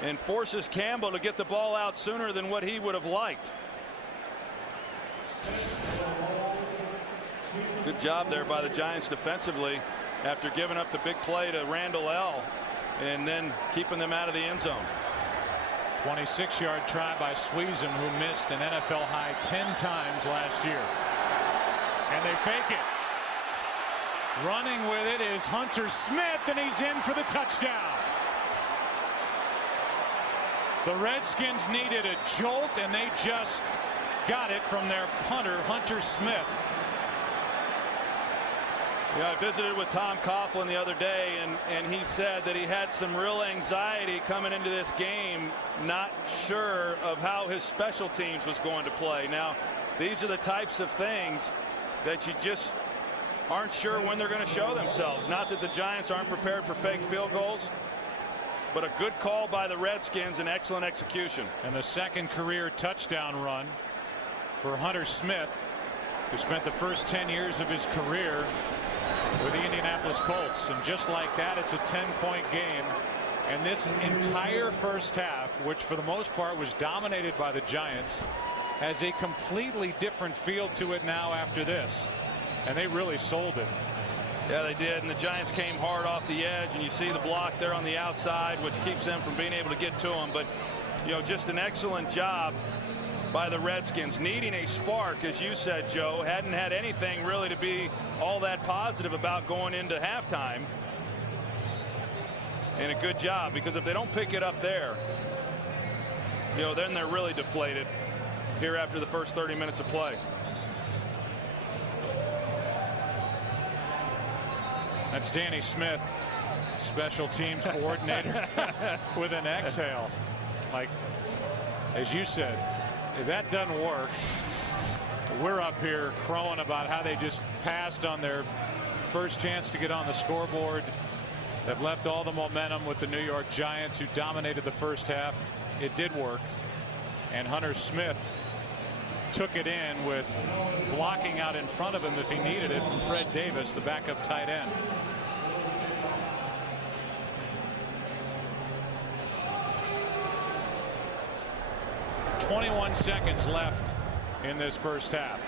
and forces Campbell to get the ball out sooner than what he would have liked. Good job there by the Giants defensively after giving up the big play to Randall L. and then keeping them out of the end zone. 26-yard try by Sweezum, who missed an NFL high 10 times last year. And they fake it. Running with it is Hunter Smith, and he's in for the touchdown. The Redskins needed a jolt, and they just got it from their punter, Hunter Smith. Yeah, I visited with Tom Coughlin the other day, and he said that he had some real anxiety coming into this game, not sure of how his special teams was going to play. Now, these are the types of things that you just aren't sure when they're going to show themselves. Not that the Giants aren't prepared for fake field goals, but a good call by the Redskins and excellent execution. And the second career touchdown run for Hunter Smith, who spent the first 10 years of his career with the Indianapolis Colts. And just like that, it's a 10-point game. And this entire first half, which for the most part was dominated by the Giants, has a completely different feel to it now after this. And they really sold it. Yeah, they did. And the Giants came hard off the edge, and you see the block there on the outside, which keeps them from being able to get to them. But, you know, just an excellent job by the Redskins, needing a spark, as you said, Joe. Hadn't had anything really to be all that positive about going into halftime. And a good job, because if they don't pick it up there, you know, then they're really deflated here after the first 30 minutes of play. That's Danny Smith, special teams coordinator, with an exhale. Like, as you said, if that doesn't work, we're up here crowing about how they just passed on their first chance to get on the scoreboard. They've left all the momentum with the New York Giants, who dominated the first half. It did work. And Hunter Smith took it in with blocking out in front of him if he needed it from Fred Davis, the backup tight end. .21 seconds left in this first half.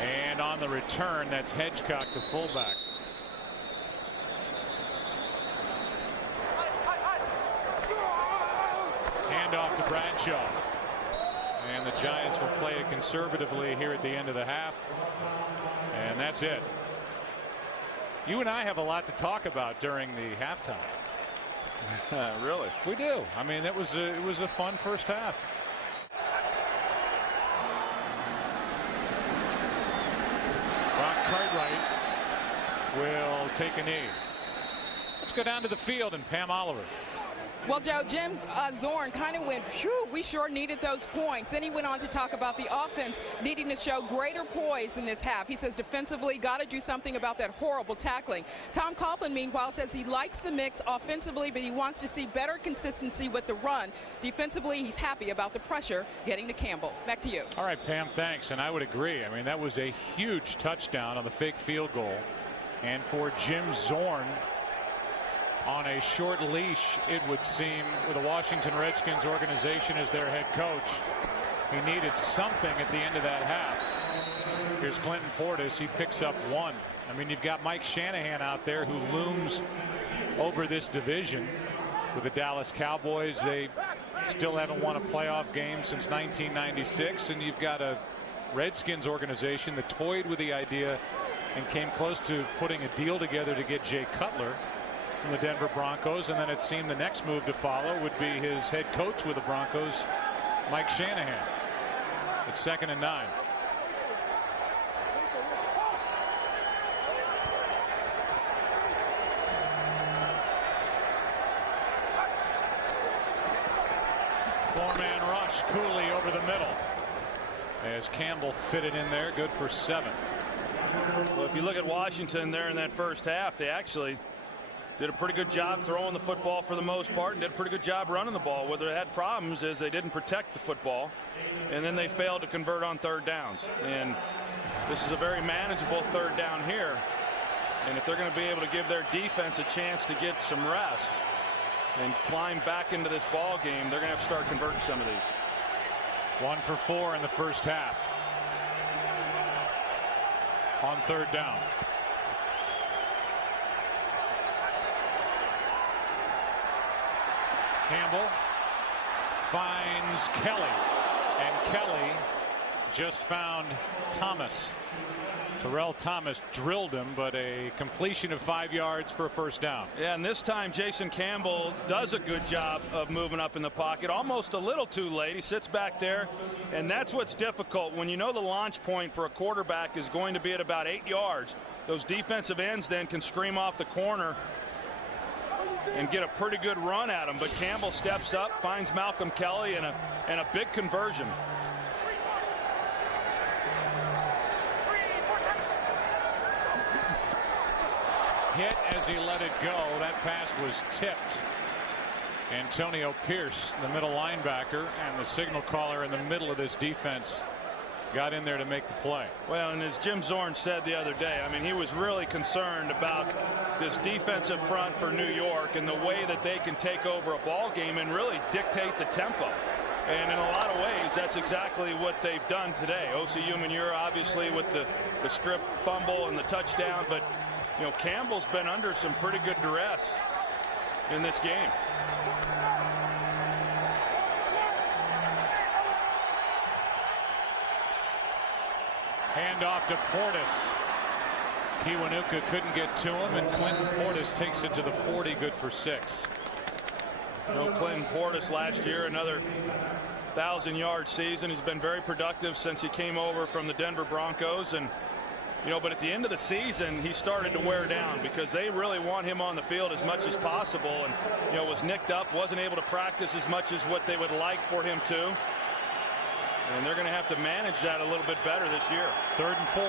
And on the return, that's Hedgecock, the fullback. Handoff to Bradshaw. And the Giants will play it conservatively here at the end of the half. And that's it. You and I have a lot to talk about during the halftime. Really? We do. I mean, it was a fun first half. Brock Cartwright will take a knee. Let's go down to the field and Pam Oliver. Well, Joe, Jim Zorn kind of went, phew, we sure needed those points. Then he went on to talk about the offense needing to show greater poise in this half. He says defensively, got to do something about that horrible tackling. Tom Coughlin, meanwhile, says he likes the mix offensively, but he wants to see better consistency with the run. Defensively, he's happy about the pressure getting to Campbell. Back to you. All right, Pam, thanks. And I would agree. I mean, that was a huge touchdown on the fake field goal. And for Jim Zorn, on a short leash, it would seem, with the Washington Redskins organization as their head coach, he needed something at the end of that half. Here's Clinton Portis. He picks up one. I mean, you've got Mike Shanahan out there who looms over this division with the Dallas Cowboys. They still haven't won a playoff game since 1996, and you've got a Redskins organization that toyed with the idea and came close to putting a deal together to get Jay Cutler from the Denver Broncos, and then it seemed the next move to follow would be his head coach with the Broncos, Mike Shanahan. It's 2nd and 9. Four-man rush, Cooley over the middle as Campbell fitted in there, good for 7. Well, if you look at Washington there in that first half, they actually did a pretty good job throwing the football for the most part, and did a pretty good job running the ball. Where they had problems is they didn't protect the football, and then they failed to convert on third downs. And this is a very manageable third down here. And if they're going to be able to give their defense a chance to get some rest and climb back into this ball game, they're going to have to start converting some of these. 1 for 4 in the first half. On third down. Campbell finds Kelly, and Kelly just found Thomas. Terrell Thomas drilled him, but a completion of 5 yards for a first down. Yeah, and this time Jason Campbell does a good job of moving up in the pocket, almost a little too late. He sits back there, and that's what's difficult. When you know the launch point for a quarterback is going to be at about 8 yards, those defensive ends then can scream off the corner and get a pretty good run at him. But Campbell steps up, finds Malcolm Kelly, and a big conversion. Hit as he let it go. That pass was tipped. Antonio Pierce, the middle linebacker, and the signal caller in the middle of this defense, got in there to make the play. Well, and as Jim Zorn said the other day, I mean, he was really concerned about this defensive front for New York and the way that they can take over a ball game and really dictate the tempo. And in a lot of ways, that's exactly what they've done today. Osi Umenyiora obviously with the strip fumble and the touchdown, but you know, Campbell's been under some pretty good duress in this game. Hand off to Portis. Kiwanuka couldn't get to him, and Clinton Portis takes it to the 40, good for 6. No, Clinton Portis last year, another 1,000-yard season. He's been very productive since he came over from the Denver Broncos. And you know, but at the end of the season, he started to wear down because they really want him on the field as much as possible. And, you know, was nicked up, wasn't able to practice as much as what they would like for him to. And they're going to have to manage that a little bit better this year. 3rd and 4.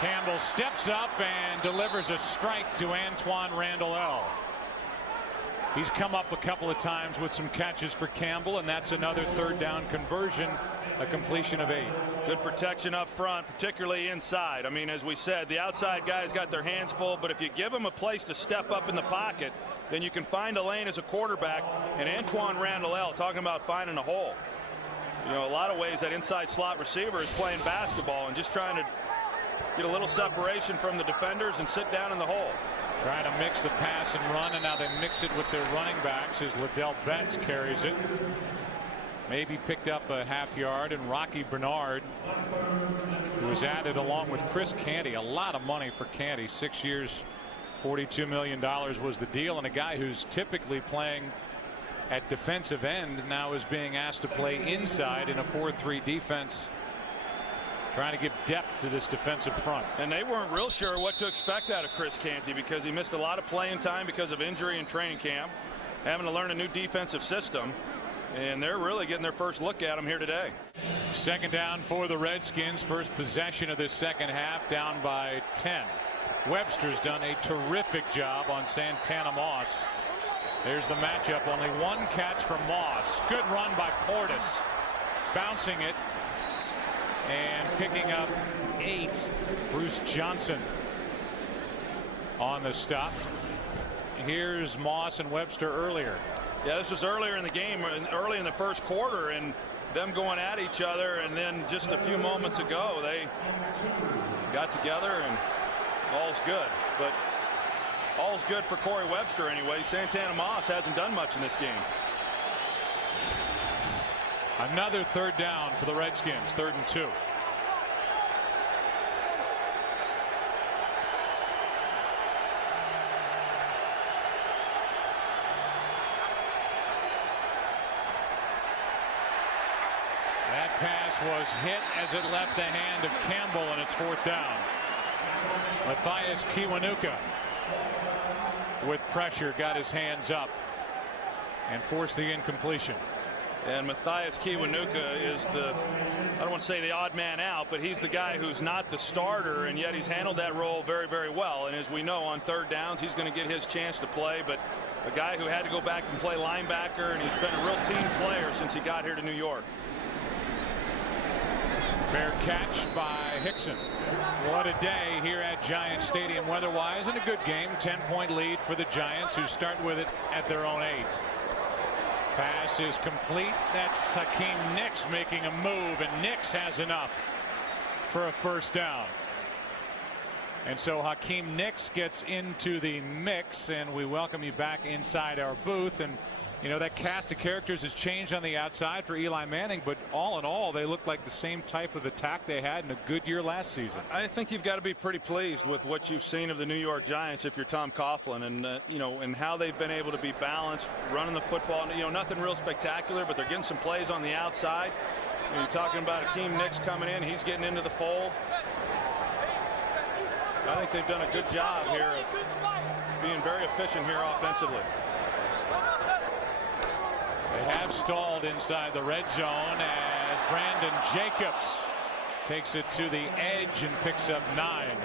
Campbell steps up and delivers a strike to Antoine Randall. He's come up a couple of times with some catches for Campbell, and that's another third down conversion, a completion of 8. Good protection up front, particularly inside. I mean, as we said, the outside guys got their hands full, but if you give them a place to step up in the pocket, then you can find a lane as a quarterback. And Antoine Randall, talking about finding a hole. You know, a lot of ways that inside slot receiver is playing basketball and just trying to get a little separation from the defenders and sit down in the hole. Trying to mix the pass and run, and now they mix it with their running backs as Liddell Betts carries it. Maybe picked up a half yard, and Rocky Bernard, who was added along with Chris Canty. A lot of money for Canty. 6 years, $42 million was the deal, and a guy who's typically playing at defensive end now is being asked to play inside in a 4-3 defense, trying to give depth to this defensive front. And they weren't real sure what to expect out of Chris Canty because he missed a lot of playing time because of injury in training camp, having to learn a new defensive system, and they're really getting their first look at him here today. 2nd down for the Redskins. First possession of this second half, down by 10. Webster's done a terrific job on Santana Moss. There's the matchup. Only one catch from Moss. Good run by Portis, bouncing it and picking up 8. Bruce Johnson on the stop. Here's Moss and Webster earlier. Yeah, this was earlier in the game, early in the first quarter, and them going at each other, and then just a few moments ago they got together and all's good. But all's good for Corey Webster anyway. Santana Moss hasn't done much in this game. Another third down for the Redskins. 3rd and 2. That pass was hit as it left the hand of Campbell, and it's 4th down. Matthias Kiwanuka with pressure got his hands up and forced the incompletion. And Matthias Kiwanuka is the, I don't want to say the odd man out, but he's the guy who's not the starter, and yet he's handled that role very, very well. And as we know, on third downs, he's going to get his chance to play. But a guy who had to go back and play linebacker, and he's been a real team player since he got here to New York. Fair catch by Hickson. What a day here at Giant Stadium weather-wise, and a good game. 10-point lead for the Giants, who start with it at their own 8. Pass is complete. That's Hakeem Nicks making a move, and Nicks has enough for a first down. And so Hakeem Nicks gets into the mix, and we welcome you back inside our booth. And you know, that cast of characters has changed on the outside for Eli Manning, but all in all, they look like the same type of attack they had in a good year last season. I think you've got to be pretty pleased with what you've seen of the New York Giants if you're Tom Coughlin, and you know, and how they've been able to be balanced, running the football. You know, nothing real spectacular, but they're getting some plays on the outside. You know, you're talking about Hakeem Nicks coming in, he's getting into the fold. I think they've done a good job here of being very efficient here offensively. They have stalled inside the red zone as Brandon Jacobs takes it to the edge and picks up 9. And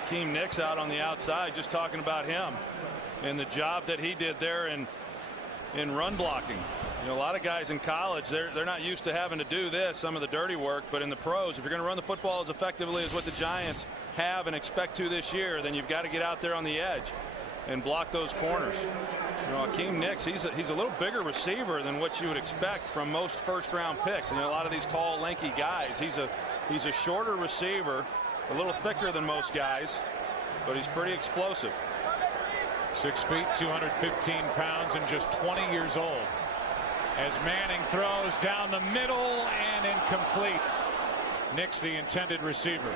Hakeem Nicks out on the outside, just talking about him and the job that he did there in run blocking. You know, a lot of guys in college, they're not used to having to do this, some of the dirty work, but in the pros, if you're going to run the football as effectively as what the Giants have and expect to this year, then you've got to get out there on the edge and block those corners. You know, Hakeem Nicks, he's a little bigger receiver than what you would expect from most first-round picks. And a lot of these tall, lanky guys, he's a shorter receiver, a little thicker than most guys, but he's pretty explosive. 6 feet, 215 pounds, and just 20 years old. As Manning throws down the middle and incomplete. Nicks, the intended receiver.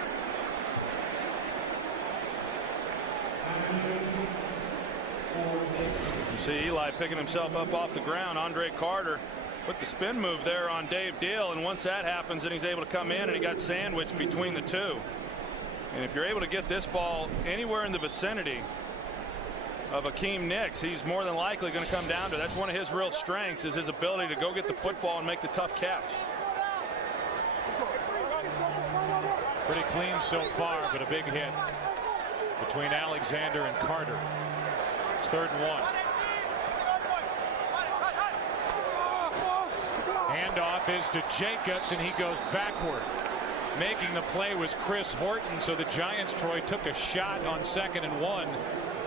You see Eli picking himself up off the ground. Andre Carter put the spin move there on Dave Deal, and once that happens, then he's able to come in, and he got sandwiched between the two. And if you're able to get this ball anywhere in the vicinity of Hakeem Nicks, he's more than likely going to come down to. That's one of his real strengths, is his ability to go get the football and make the tough catch. Pretty clean so far, but a big hit between Alexander and Carter. It's 3rd and 1. Handoff is to Jacobs, and he goes backward. Making the play was Chris Horton, so the Giants, Troy, took a shot on 2nd and 1,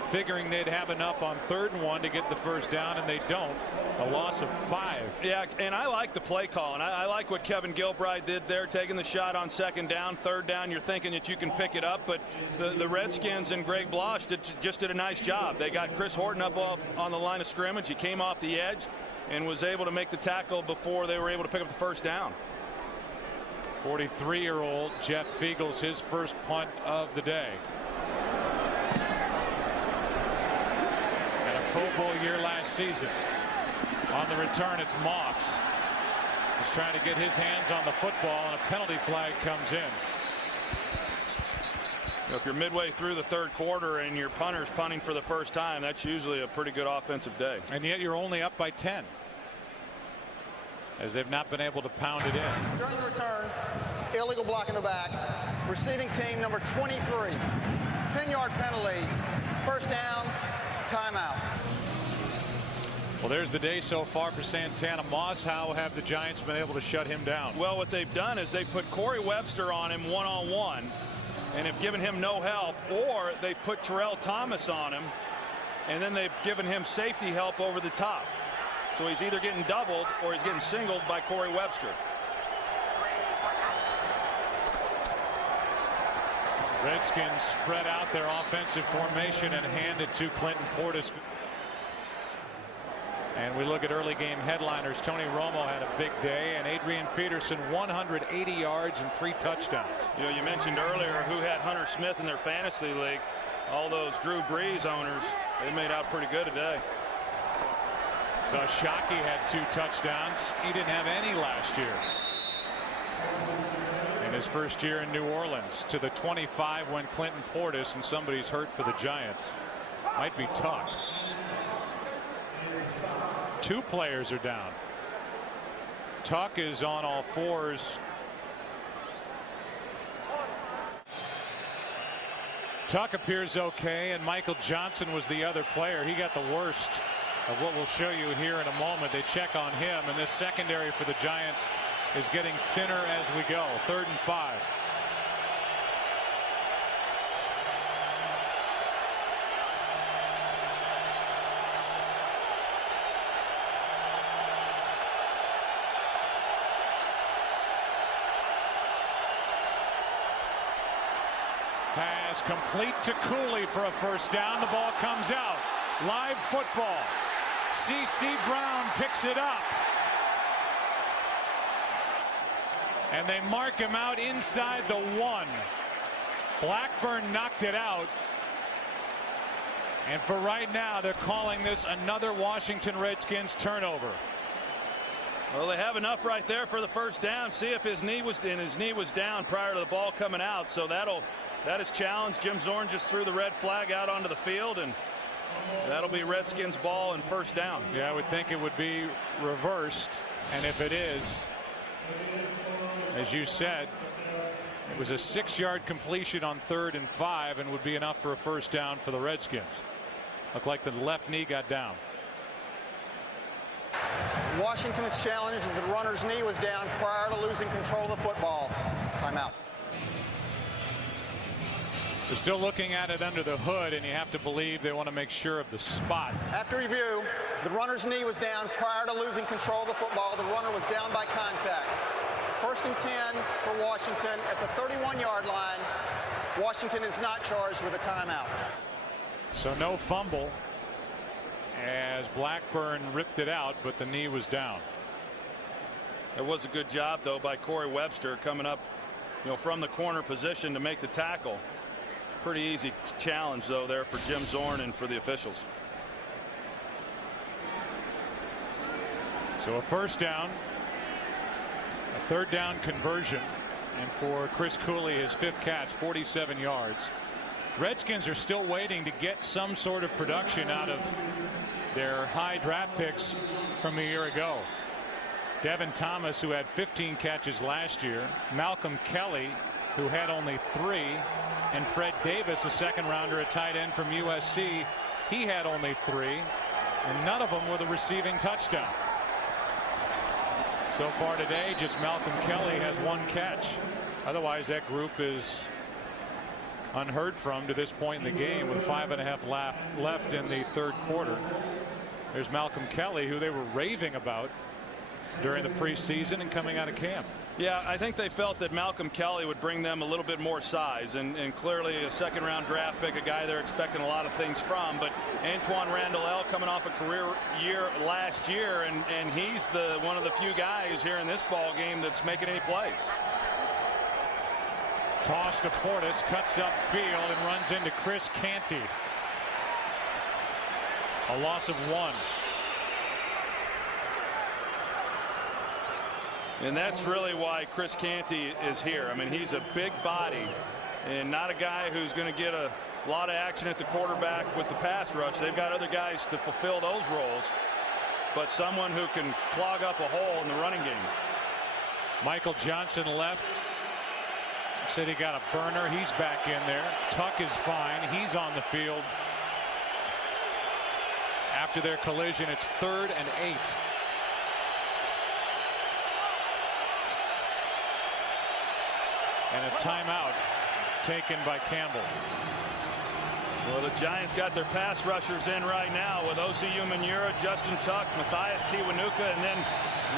figuring they'd have enough on 3rd and 1 to get the first down, and they don't. A loss of 5. Yeah, and I like the play call, and I like what Kevin Gilbride did there, taking the shot on 2nd down. 3rd down, you're thinking that you can pick it up, but the Redskins and Greg Blosch just did a nice job. They got Chris Horton up off on the line of scrimmage. He came off the edge and was able to make the tackle before they were able to pick up the first down. 43-year-old Jeff Fiegels, his first punt of the day. Had a Pro Bowl year last season. On the return, it's Moss. He's trying to get his hands on the football, and a penalty flag comes in. You know, if you're midway through the 3rd quarter and your punter's punting for the first time, that's usually a pretty good offensive day. And yet you're only up by 10, as they've not been able to pound it in. During the return, illegal block in the back. Receiving team number 23. 10-yard penalty. First down, timeout. Well, there's the day so far for Santana Moss. How have the Giants been able to shut him down? Well, what they've done is they put Corey Webster on him one-on-one and have given him no help, or they've put Terrell Thomas on him, and then they've given him safety help over the top. So he's either getting doubled or he's getting singled by Corey Webster. Redskins spread out their offensive formation and hand it to Clinton Portis. And we look at early game headliners. Tony Romo had a big day, and Adrian Peterson 180 yards and 3 touchdowns. You know, you mentioned earlier who had Hunter Smith in their fantasy league. All those Drew Brees owners, they made out pretty good today. So Shockey had 2 touchdowns. He didn't have any last year. in his first year in New Orleans. To the 25 when Clinton Portis, and somebody's hurt for the Giants. Might be Tuck. 2 players are down. Tuck is on all fours. Tuck appears okay, and Michael Johnson was the other player. He got the worst of what we'll show you here in a moment. They check on him, and this secondary for the Giants is getting thinner as we go. 3rd and 5. Pass complete to Cooley for a first down. The ball comes out. Live football. C.C. Brown picks it up. And they mark him out inside the 1. Blackburn knocked it out. And for right now, they're calling this another Washington Redskins turnover. Well, they have enough right there for the first down. See if his knee was down prior to the ball coming out. So that is challenged. Jim Zorn just threw the red flag out onto the field, and that'll be Redskins ball and first down. Yeah, I would think it would be reversed, and if it is, as you said, it was a 6-yard completion on 3rd and 5 and would be enough for a first down for the Redskins. Looked like the left knee got down. Washington is challenged as the runner's knee was down prior to losing control of the football. Timeout. They're still looking at it under the hood, and you have to believe they want to make sure of the spot. After review, the runner's knee was down prior to losing control of the football. The runner was down by contact. 1st and 10 for Washington at the 31-yard line. Washington is not charged with a timeout. So no fumble as Blackburn ripped it out, but the knee was down. It was a good job, though, by Corey Webster coming up, from the corner position to make the tackle. Pretty easy challenge, though, there for Jim Zorn and for the officials. So a first down, a 3rd down conversion, and for Chris Cooley, his 5th catch, 47 yards. Redskins are still waiting to get some sort of production out of their high draft picks from a year ago. Devin Thomas, who had 15 catches last year, Malcolm Kelly, who had only 3, and Fred Davis, a 2nd rounder, a tight end from USC, he had only 3, and none of them with a receiving touchdown. So far today, just Malcolm Kelly has 1 catch. Otherwise, that group is unheard from to this point in the game with 5.5 left in the 3rd quarter. There's Malcolm Kelly, who they were raving about during the preseason and coming out of camp. Yeah, I think they felt that Malcolm Kelly would bring them a little bit more size, and clearly a 2nd-round draft pick, a guy they're expecting a lot of things from. But Antoine Randall coming off a career year last year, and he's one of the few guys here in this ball game that's making any plays. Toss to Portis, cuts up field and runs into Chris Canty. A loss of 1. And that's really why Chris Canty is here. I mean, he's a big body and not a guy who's going to get a lot of action at the quarterback with the pass rush. They've got other guys to fulfill those roles, but someone who can clog up a hole in the running game. Michael Johnson left. Said he got a burner. He's back in there. Tuck is fine. He's on the field. After their collision, it's 3rd and 8. And a timeout taken by Campbell. Well, the Giants got their pass rushers in right now with Osi Umenyiora, Justin Tuck, Matthias Kiwanuka, and then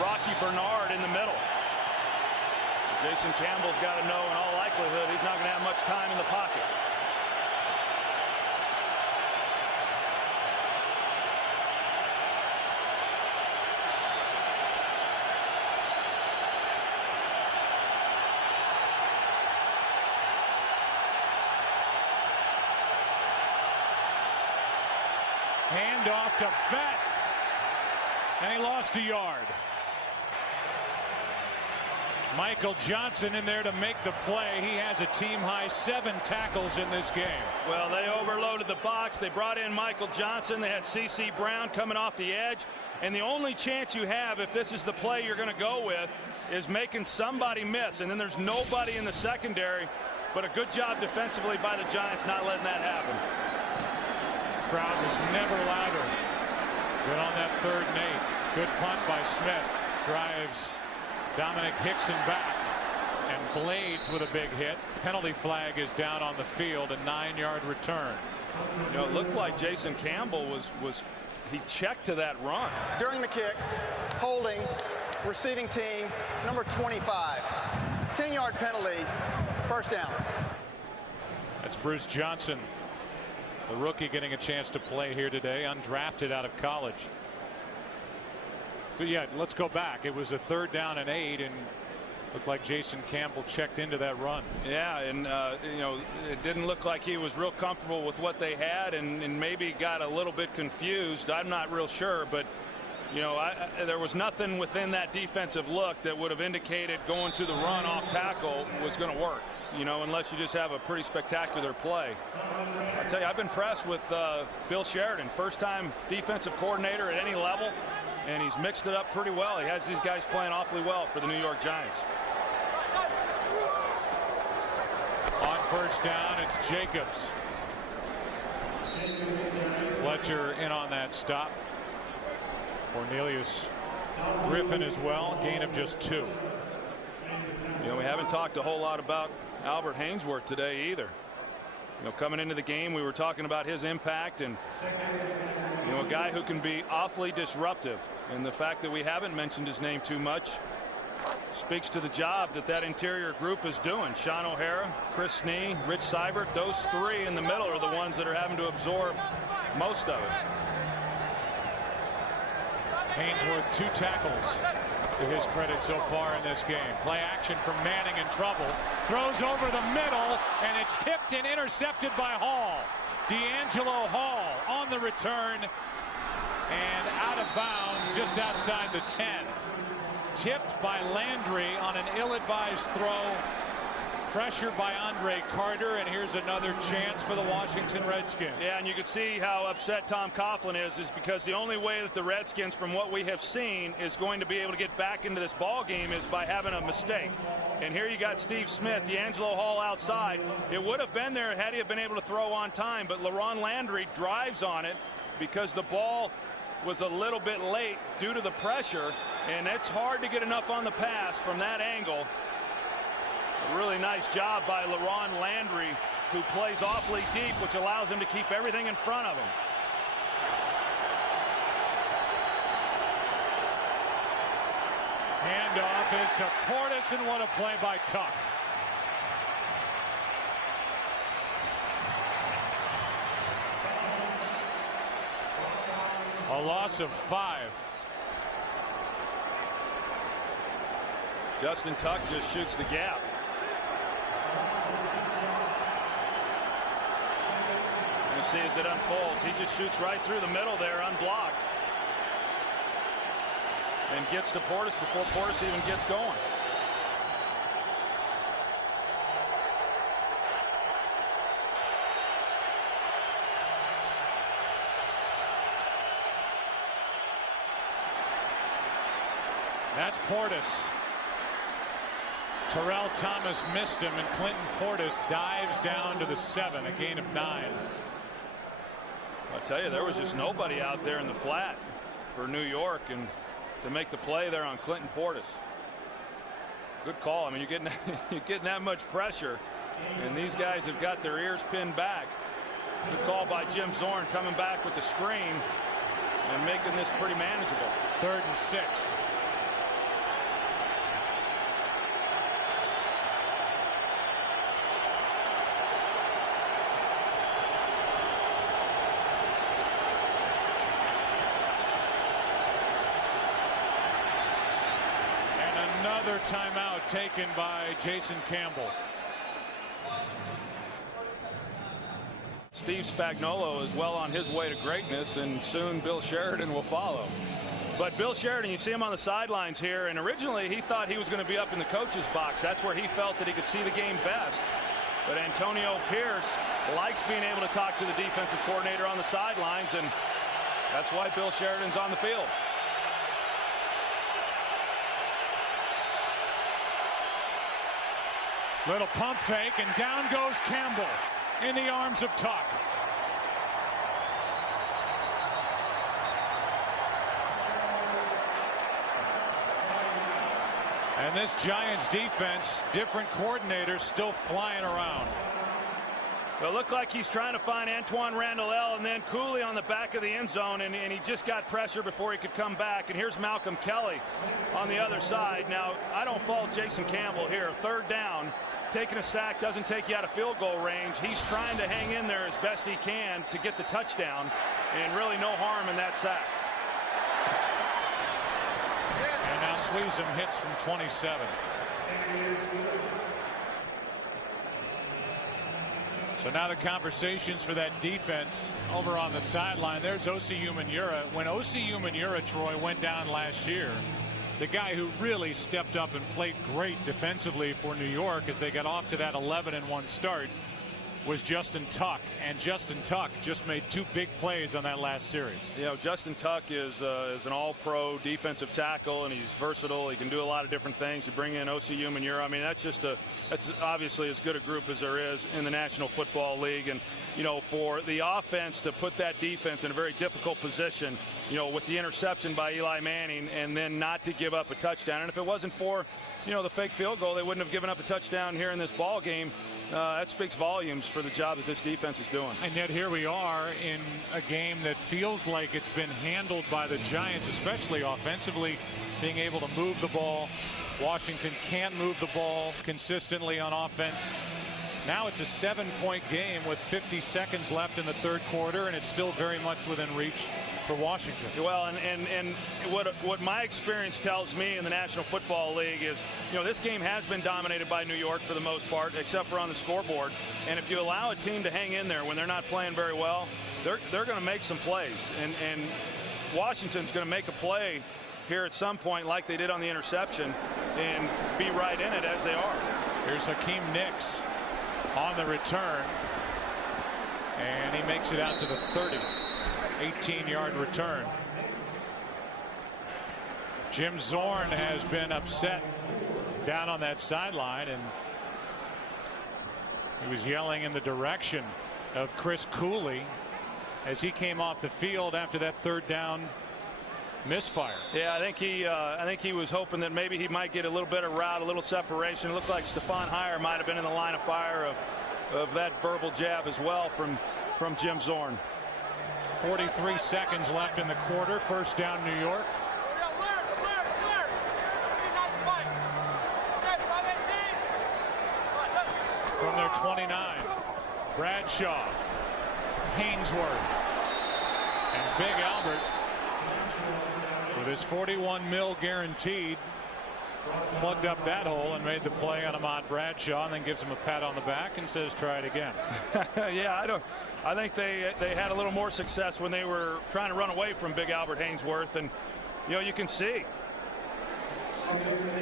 Rocky Bernard in the middle. Jason Campbell's got to know, in all likelihood, he's not going to have much time in the pocket. Handoff to Betts, and he lost a yard. Michael Johnson in there to make the play. He has a team-high 7 tackles in this game. Well, they overloaded the box. They brought in Michael Johnson. They had C.C. Brown coming off the edge. And the only chance you have, if this is the play you're going to go with, is making somebody miss. And then there's nobody in the secondary. But a good job defensively by the Giants not letting that happen. Crowd was never louder. Good on that 3rd and 8. Good punt by Smith. Drives Dominic Hickson back. And Blades with a big hit. Penalty flag is down on the field. A 9-yard return. You know, it looked like Jason Campbell he checked to that run. During the kick, holding, receiving team, number 25. 10-yard penalty, 1st down. That's Bruce Johnson, the rookie, getting a chance to play here today, undrafted out of college. But yeah, let's go back. It was a 3rd down and 8, and looked like Jason Campbell checked into that run. Yeah, and you know, it didn't look like he was real comfortable with what they had, and maybe got a little bit confused. I'm not real sure, but you know, there was nothing within that defensive look that would have indicated going to the run off tackle was going to work. You know, unless you just have a pretty spectacular play. I tell you, I've been impressed with Bill Sheridan, 1st-time defensive coordinator at any level, and he's mixed it up pretty well. He has these guys playing awfully well for the New York Giants. On 1st down, it's Jacobs. Fletcher in on that stop. Cornelius Griffin as well. Gain of just 2. You know, we haven't talked a whole lot about Albert Hainsworth today either. You know, coming into the game, we were talking about his impact, and you know, a guy who can be awfully disruptive, and the fact that we haven't mentioned his name too much speaks to the job that interior group is doing. Sean O'Hara, Chris Snee, Rich Seibert, those 3 in the middle are the ones that are having to absorb most of it. Hainsworth 2 tackles to his credit so far in this game. Play action from Manning in trouble. Throws over the middle, and it's tipped and intercepted by Hall. D'Angelo Hall on the return and out of bounds just outside the 10. Tipped by Landry on an ill-advised throw. Pressure by Andre Carter, and here's another chance for the Washington Redskins. Yeah, and you can see how upset Tom Coughlin is because the only way that the Redskins, from what we have seen, is going to be able to get back into this ball game is by having a mistake. And here you got Steve Smith, D'Angelo Hall outside. It would have been there had he been able to throw on time, but LaRon Landry drives on it because the ball was a little bit late due to the pressure, and it's hard to get enough on the pass from that angle. A really nice job by LaRon Landry, who plays awfully deep, which allows him to keep everything in front of him. Handoff is to Portis, and what a play by Tuck. A loss of 5. Justin Tuck just shoots the gap. You see as it unfolds, he just shoots right through the middle there, unblocked, and gets to Portis before Portis even gets going. That's Portis. Terrell Thomas missed him, and Clinton Portis dives down to the 7, a gain of 9. I tell you, there was just nobody out there in the flat for New York, and to make the play there on Clinton Portis. Good call. I mean, you're getting that much pressure, and these guys have got their ears pinned back. Good call by Jim Zorn, coming back with the screen and making this pretty manageable. 3rd and 6. Another timeout taken by Jason Campbell. Steve Spagnuolo is well on his way to greatness, and soon Bill Sheridan will follow. But Bill Sheridan, you see him on the sidelines here, and originally he thought he was going to be up in the coach's box. That's where he felt that he could see the game best. But Antonio Pierce likes being able to talk to the defensive coordinator on the sidelines, and that's why Bill Sheridan's on the field. Little pump fake, and down goes Campbell in the arms of Tuck. And this Giants defense, different coordinators still flying around. Well, it looked like he's trying to find Antoine Randall and then Cooley on the back of the end zone, and he just got pressure before he could come back. And here's Malcolm Kelly on the other side. Now, I don't fault Jason Campbell here. Third down, taking a sack doesn't take you out of field goal range. He's trying to hang in there as best he can to get the touchdown, and really no harm in that sack. And now Sweezum hits from 27. So now the conversations for that defense over on the sideline. There's Osi Umenyiora. When Osi Umenyiora, Troy, went down last year, the guy who really stepped up and played great defensively for New York as they got off to that 11-1 start was Justin Tuck, and Justin Tuck just made 2 big plays on that last series. You know, Justin Tuck is an all-pro defensive tackle, and he's versatile. He can do a lot of different things. You bring in Osi Umenyiora. I mean, that's obviously as good a group as there is in the National Football League. And you know, for the offense to put that defense in a very difficult position, you know, with the interception by Eli Manning, and then not to give up a touchdown. And if it wasn't for, you know, the fake field goal, they wouldn't have given up a touchdown here in this ball game. That speaks volumes for the job that this defense is doing. And yet here we are in a game that feels like it's been handled by the Giants, especially offensively, being able to move the ball. Washington can't move the ball consistently on offense. Now it's a 7-point game with 50 seconds left in the third quarter, and it's still very much within reach for Washington. Well, and what my experience tells me in the National Football League is, you know, this game has been dominated by New York for the most part, except for on the scoreboard. And if you allow a team to hang in there when they're not playing very well, they're going to make some plays. And Washington's going to make a play here at some point, like they did on the interception, and be right in it as they are. Here's Hakeem Nicks on the return, and he makes it out to the 30. 18-yard return. Jim Zorn has been upset down on that sideline, and he was yelling in the direction of Chris Cooley as he came off the field after that third down misfire. Yeah, I think he was hoping that maybe he might get a little bit of route, a little separation. It looked like Stephon Heyer might have been in the line of fire of that verbal jab as well from Jim Zorn. 43 seconds left in the quarter. First down, New York. From their 29, Bradshaw, Hainsworth, and Big Albert with his $41 million guaranteed plugged up that hole and made the play on Ahmad Bradshaw, and then gives him a pat on the back and says, try it again. Yeah, I think they had a little more success when they were trying to run away from Big Albert Hainsworth. And you know, you can see,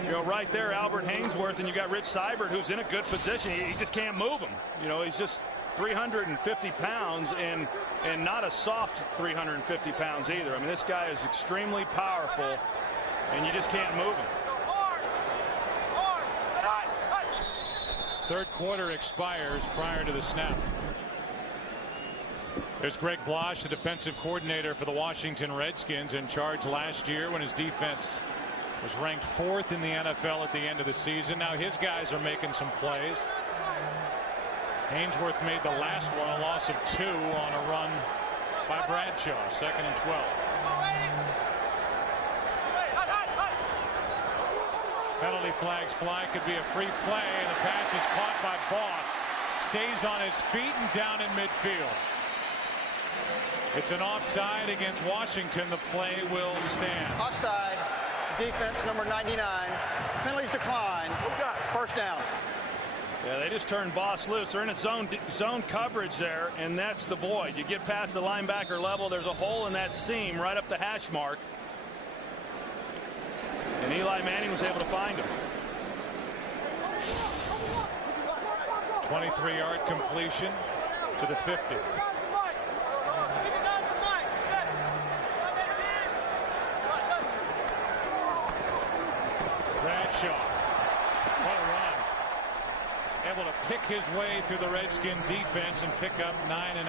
you know, right there, Albert Hainsworth, and you got Rich Seibert, who's in a good position. He just can't move him. You know, he's just 350 pounds and not a soft 350 pounds either. I mean, this guy is extremely powerful, and you just can't move him. Third quarter expires prior to the snap. There's Greg Blasch, the defensive coordinator for the Washington Redskins, in charge last year when his defense was ranked 4th in the NFL at the end of the season. Now his guys are making some plays. Hainsworth made the last one, a loss of 2 on a run by Bradshaw. 2nd and 12. Penalty flags fly. Could be a free play, and the pass is caught by Boss. Stays on his feet and down in midfield. It's an offside against Washington. The play will stand. Offside. Defense number 99. Penalties decline. First down. Yeah, they just turned Boss loose. They're in a zone coverage there, and that's the void. You get past the linebacker level, there's a hole in that seam right up the hash mark. Eli Manning was able to find him. 23-yard completion to the 50. Bradshaw, what a run. Able to pick his way through the Redskin defense and pick up 9.5.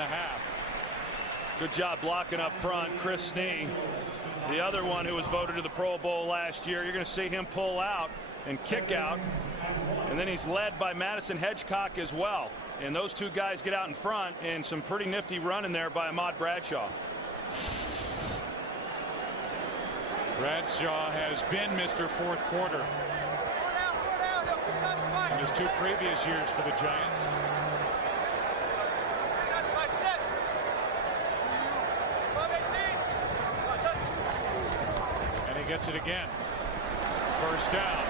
Good job blocking up front. Chris Snee, the other one who was voted to the Pro Bowl last year. You're going to see him pull out and kick out. And then he's led by Madison Hedgecock as well. And those two guys get out in front, and some pretty nifty running there by Ahmad Bradshaw. Bradshaw has been Mr. Fourth Quarter in his 2 previous years for the Giants. And he gets it again. First down.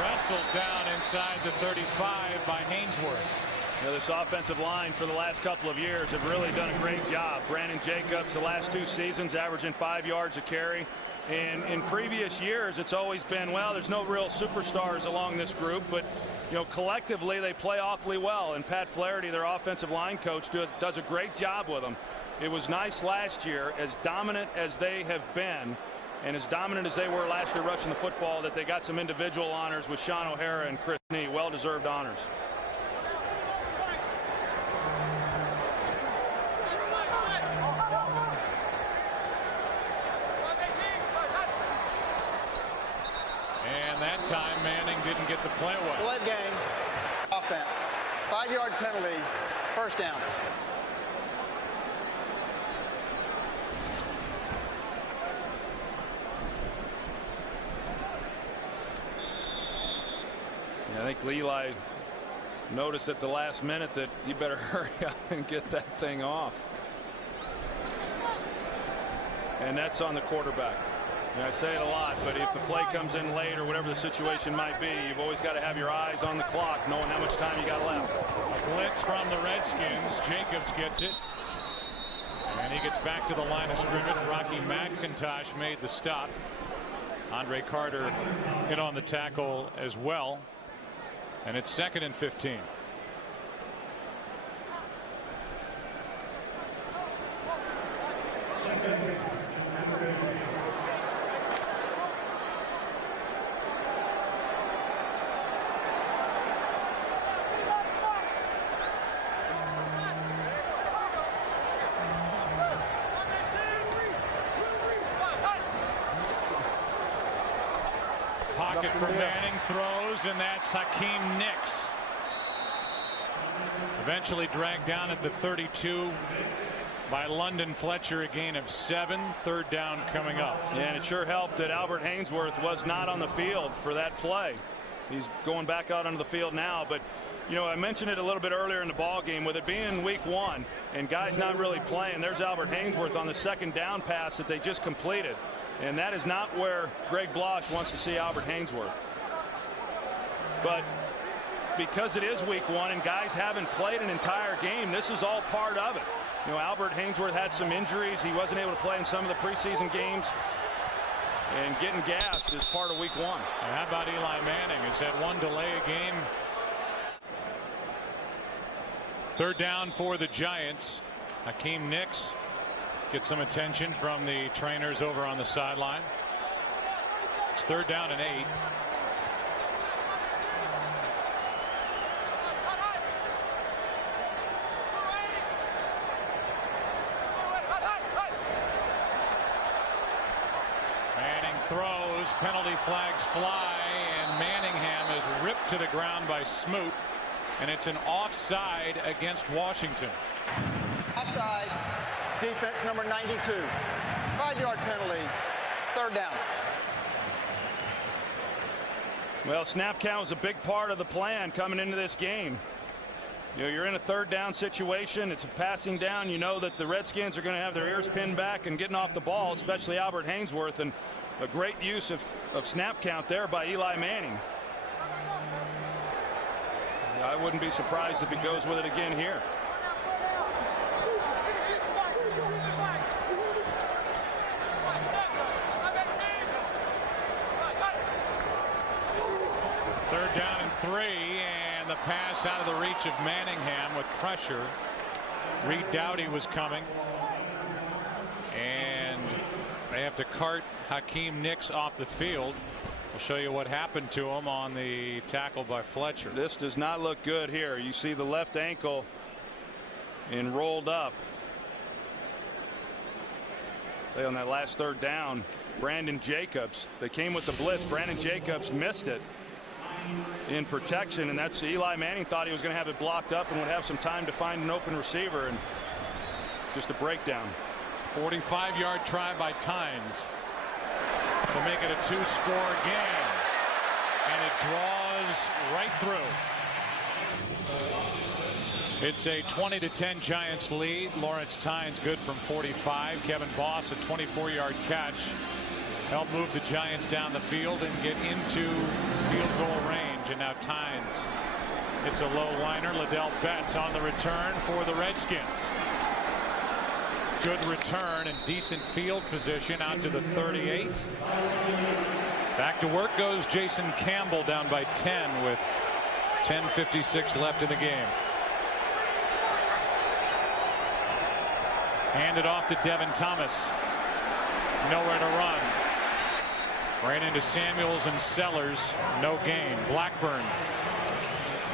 Wrestled down inside the 35 by Hainsworth. You know, this offensive line for the last couple of years have really done a great job. Brandon Jacobs, the last 2 seasons, averaging 5 yards a carry. And in previous years, it's always been, well, there's no real superstars along this group, but, you know, collectively they play awfully well. And Pat Flaherty, their offensive line coach, does a great job with them. It was nice last year, as dominant as they have been, and as dominant as they were last year rushing the football, that they got some individual honors with Sean O'Hara and Chris Snee. Well-deserved honors. And that time Manning didn't get the play away. Blood game. Offense. 5-yard penalty. First down. I think Eli noticed at the last minute that he better hurry up and get that thing off. And that's on the quarterback. And I say it a lot, but if the play comes in late or whatever the situation might be, you've always got to have your eyes on the clock, knowing how much time you got left. A blitz from the Redskins. Jacobs gets it. And he gets back to the line of scrimmage. Rocky McIntosh made the stop. Andre Carter hit on the tackle as well. And it's 2nd and 15. Pocket for Manning, throws, and that's Hakeem Nicks. Eventually dragged down at the 32 by London Fletcher, a gain of 7. 3rd down coming up. Yeah, and it sure helped that Albert Hainsworth was not on the field for that play. He's going back out onto the field now, but you know, I mentioned it a little bit earlier in the ball game, with it being week 1 and guys not really playing. There's Albert Hainsworth on the 2nd down pass that they just completed. And that is not where Greg Blosch wants to see Albert Hainsworth. But because it is week 1 and guys haven't played an entire game, this is all part of it. You know, Albert Hainsworth had some injuries. He wasn't able to play in some of the preseason games. And getting gassed is part of week 1. And how about Eli Manning? Has had 1 delay a game. 3rd down for the Giants. Hakeem Nicks gets some attention from the trainers over on the sideline. It's 3rd down and 8. Manning throws, penalty flags fly, and Manningham is ripped to the ground by Smoot, and it's an offside against Washington. Offside. Defense number 92. 5-yard penalty. 3rd down. Well, snap count was a big part of the plan coming into this game. You know, you're in a 3rd down situation. It's a passing down. You know that the Redskins are going to have their ears pinned back and getting off the ball, especially Albert Hainsworth, and a great use of snap count there by Eli Manning. I wouldn't be surprised if he goes with it again here. Third down and 3, and the pass out of the reach of Manningham with pressure. Reed Doughty was coming, and they have to cart Hakeem Nicks off the field. We'll show you what happened to him on the tackle by Fletcher. This does not look good here. You see the left ankle and rolled up. On that last third down, Brandon Jacobs, they came with the blitz. Brandon Jacobs missed it in protection, and that's Eli Manning thought he was going to have it blocked up and would have some time to find an open receiver, and just a breakdown. 45-yard try by Tynes to make it a 2-score game, and it draws right through. It's a 20-10 Giants lead. Lawrence Tynes good from 45. Kevin Boss, a 24-yard catch, helped move the Giants down the field and get into field goal range. And now Tynes, it's a low liner. Liddell Betts on the return for the Redskins. Good return and decent field position out to the 38. Back to work goes Jason Campbell, down by 10 with 10:56 left in the game. Handed off to Devin Thomas. Nowhere to run. Ran into Samuels and Sellers. No gain. Blackburn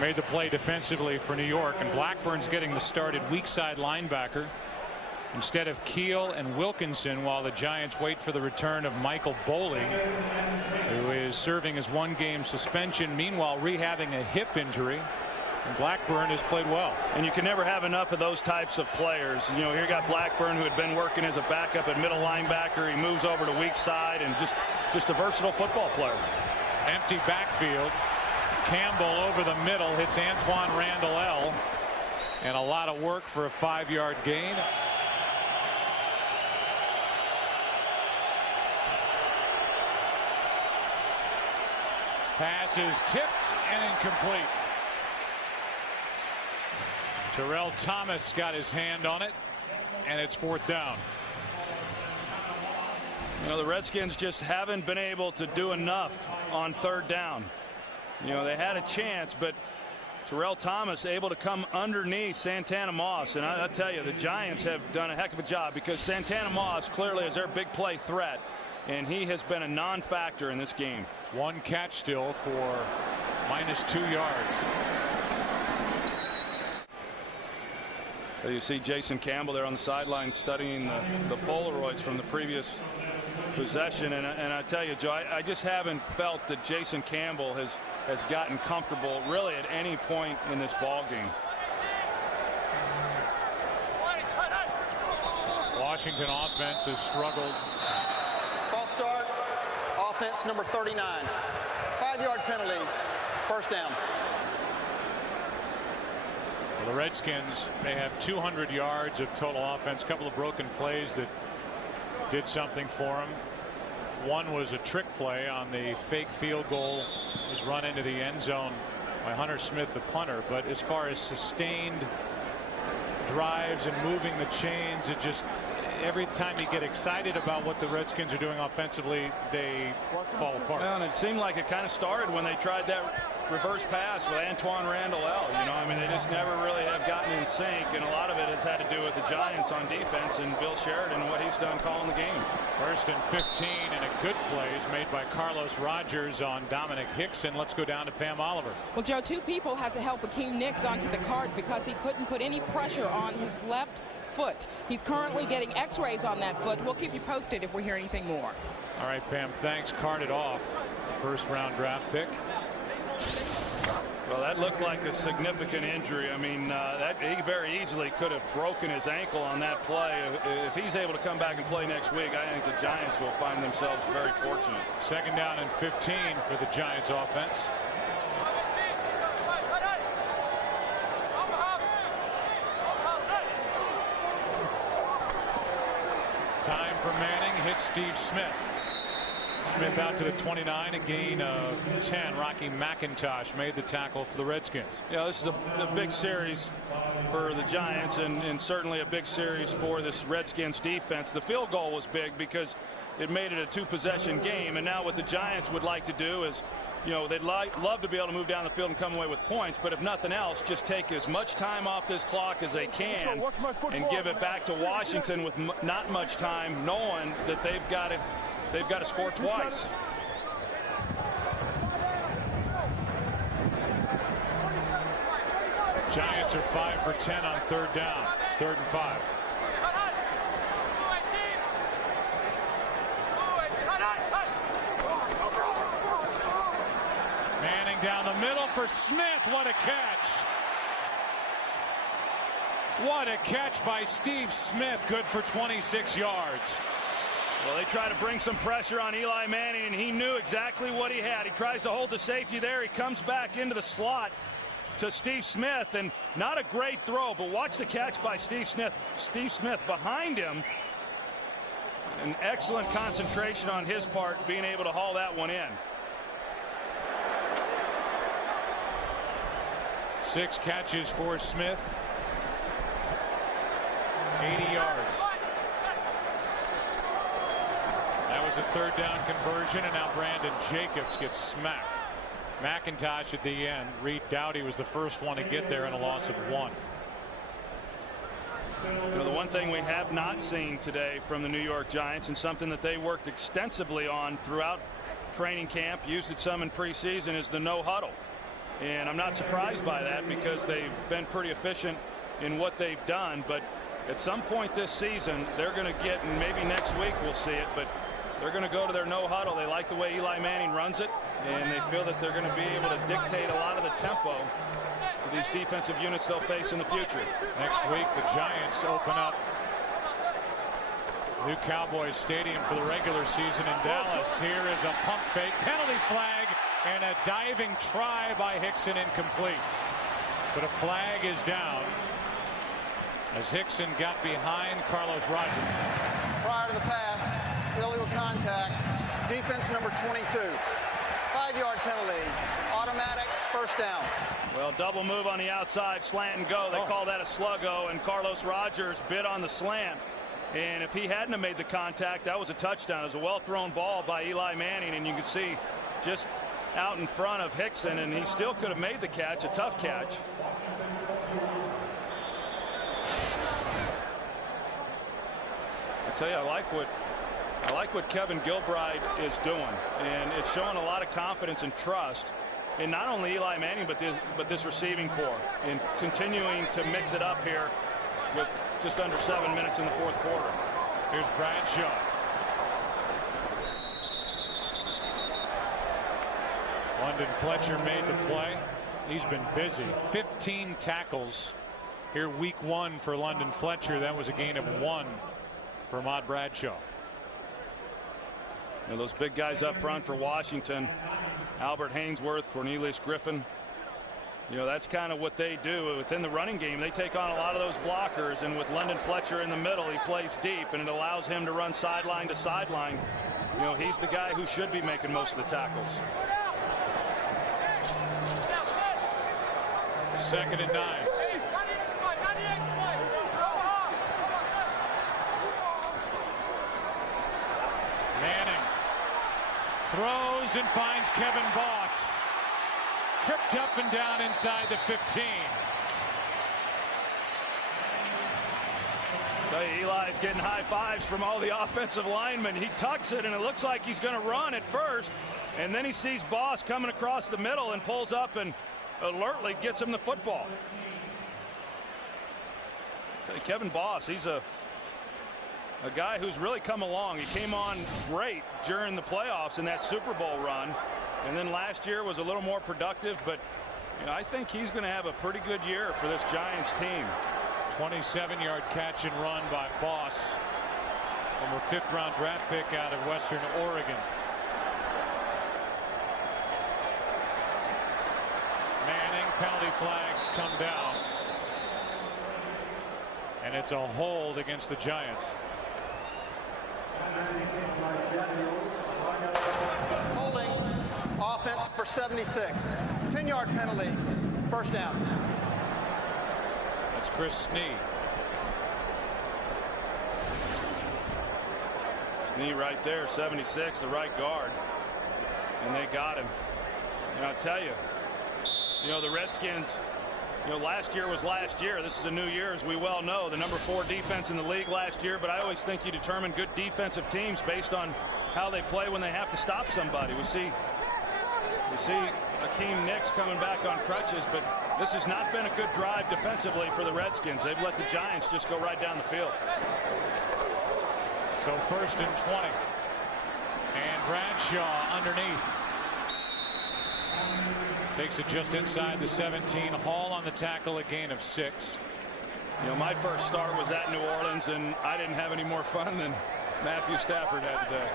made the play defensively for New York, and Blackburn's getting the start at weak side linebacker instead of Keel and Wilkinson, while the Giants wait for the return of Michael Boley, who is serving his 1-game suspension, meanwhile rehabbing a hip injury. And Blackburn has played well. And you can never have enough of those types of players. You know, here you got Blackburn, who had been working as a backup at middle linebacker. He moves over to weak side, and just a versatile football player. Empty backfield. Campbell over the middle hits Antoine Randall L. And a lot of work for a 5-yard gain. Pass is tipped and incomplete. Terrell Thomas got his hand on it, and it's 4th down. You know, the Redskins just haven't been able to do enough on 3rd down. You know, they had a chance, but Terrell Thomas able to come underneath Santana Moss, and I tell you, the Giants have done a heck of a job, because Santana Moss clearly is their big play threat, and he has been a non-factor in this game. 1 catch still for -2 yards. You see Jason Campbell there on the sideline studying the Polaroids from the previous possession, and I tell you, Joe, I just haven't felt that Jason Campbell has gotten comfortable really at any point in this ball game. Washington offense has struggled. False start. Offense number 39. 5-yard penalty. 1st down. Well, the Redskins, they have 200 yards of total offense. A couple of broken plays that did something for them. One was a trick play on the fake field goal. It was run into the end zone by Hunter Smith, the punter. But as far as sustained drives and moving the chains, it just, every time you get excited about what the Redskins are doing offensively, they fall apart. Well, and it seemed like it kind of started when they tried that reverse pass with Antoine Randall L. You know, I mean, they just never really have gotten in sync, and a lot of it has had to do with the Giants on defense and Bill Sheridan and what he's done calling the game. 1st and 15, and a good play is made by Carlos Rogers on Dominic Hickson. Let's go down to Pam Oliver. Well, Joe, 2 people had to help Hakeem Nicks onto the cart because he couldn't put any pressure on his left foot. He's currently getting x-rays on that foot. We'll keep you posted if we hear anything more. All right, Pam, thanks. Carted off, 1st-round draft pick. Well, that looked like a significant injury. I mean, that he very easily could have broken his ankle on that play. If he's able to come back and play next week, I think the Giants will find themselves very fortunate. 2nd down and 15 for the Giants offense. Time for Manning, hits Steve Smith. Smith out to the 29, a gain of 10. Rocky McIntosh made the tackle for the Redskins. Yeah, this is a big series for the Giants, and certainly a big series for this Redskins defense. The field goal was big because it made it a 2-possession game, and now what the Giants would like to do is you know, they'd love to be able to move down the field and come away with points, but if nothing else, just take as much time off this clock as they can and give it back to Washington with not much time, knowing that they've got to score twice. Giants are 5 for 10 on 3rd down. It's 3rd and 5. Manning down the middle for Smith. What a catch. What a catch by Steve Smith. Good for 26 yards. Well, they try to bring some pressure on Eli Manning, and he knew exactly what he had. He tries to hold the safety there. He comes back into the slot to Steve Smith, and not a great throw, but watch the catch by Steve Smith. Steve Smith behind him. An excellent concentration on his part, being able to haul that one in. 6 catches for Smith. 80 yards. That was a 3rd down conversion, and now Brandon Jacobs gets smacked. McIntosh at the end. Reed Doughty was the first one to get there in a loss of 1. You know, the one thing we have not seen today from the New York Giants, and something that they worked extensively on throughout training camp, used it some in preseason, is the no huddle. And I'm not surprised by that, because they've been pretty efficient in what they've done. But at some point this season, they're going to get, and maybe next week we'll see it, but they're going to go to their no huddle. They like the way Eli Manning runs it, and they feel that they're going to be able to dictate a lot of the tempo for these defensive units they'll face in the future. Next week, the Giants open up new Cowboys Stadium for the regular season in Dallas. Here is a pump fake, penalty flag, and a diving try by Hickson, incomplete. But a flag is down as Hickson got behind Carlos Rogers. Prior to the pass, illegal contact, defense number 22. 5-yard penalty, automatic, first down. Well, double move on the outside, slant and go. They call that a sluggo, and Carlos Rogers bid on the slant. And if he hadn't have made the contact, that was a touchdown. It was a well-thrown ball by Eli Manning, and you can see just out in front of Hickson, and he still could have made the catch, a tough catch. I tell you, I like what Kevin Gilbride is doing, and it's showing a lot of confidence and trust in not only Eli Manning but this receiving corps, and continuing to mix it up here with just under 7 minutes in the 4th quarter. Here's Bradshaw. London Fletcher made the play. He's been busy. 15 tackles here week 1 for London Fletcher. That was a gain of 1 for Ahmad Bradshaw. You know, those big guys up front for Washington, Albert Haynesworth, Cornelius Griffin, you know, that's kind of what they do within the running game. They take on a lot of those blockers, and with London Fletcher in the middle, he plays deep, and it allows him to run sideline to sideline. You know, he's the guy who should be making most of the tackles. 2nd and 9. Manning throws and finds Kevin Boss. Tripped up and down inside the 15. Eli's getting high fives from all the offensive linemen. He tucks it, and it looks like he's going to run at first, and then he sees Boss coming across the middle and pulls up and alertly gets him the football. Kevin Boss, he's a guy who's really come along. He came on great during the playoffs in that Super Bowl run, and then last year was a little more productive, but you know, I think he's going to have a pretty good year for this Giants team. 27-yard catch and run by Boss, former 5th-round draft pick out of Western Oregon. Manning, penalty flags come down, and it's a hold against the Giants. Holding, offense for 76. 10-yard penalty, first down. That's Chris Snee. Snee right there, 76, the right guard. And they got him. And I'll tell you, the Redskins, last year was last year. This is a new year, as we well know. The number 4 defense in the league last year. But I always think you determine good defensive teams based on how they play when they have to stop somebody. We see Hakeem Nicks coming back on crutches, but this has not been a good drive defensively for the Redskins. They've let the Giants just go right down the field. So 1st and 20. And Bradshaw underneath. Takes it just inside the 17. Hall on the tackle, a gain of 6. My first start was at New Orleans, and I didn't have any more fun than Matthew Stafford had today.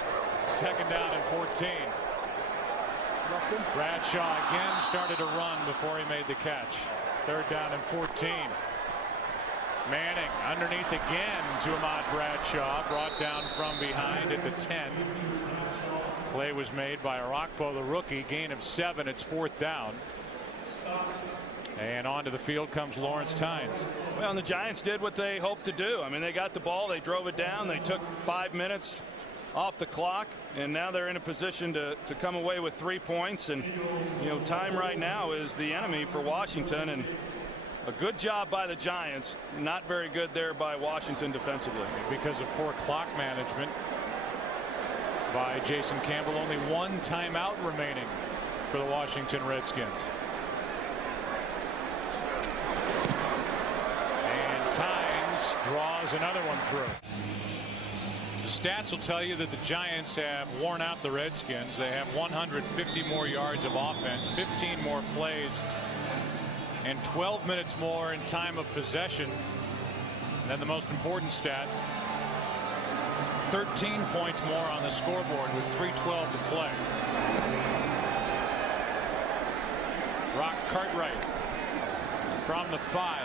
2nd down and 14. Bradshaw again started to run before he made the catch. 3rd down and 14. Manning underneath again to Ahmad Bradshaw, brought down from behind at the 10. Play was made by Arakpo, the rookie. Gain of 7. It's 4th down. And onto the field comes Lawrence Tynes. Well, and the Giants did what they hoped to do. I mean, they got the ball, they drove it down, they took 5 minutes off the clock, and now they're in a position to come away with 3 points. And time right now is the enemy for Washington, and a good job by the Giants, not very good there by Washington defensively. Because of poor clock management by Jason Campbell. Only 1 timeout remaining for the Washington Redskins. And Tynes draws another one through. The stats will tell you that the Giants have worn out the Redskins. They have 150 more yards of offense, 15 more plays, and 12 minutes more in time of possession. And then the most important stat, 13 points more on the scoreboard with 3:12 to play. Rock Cartwright from the 5.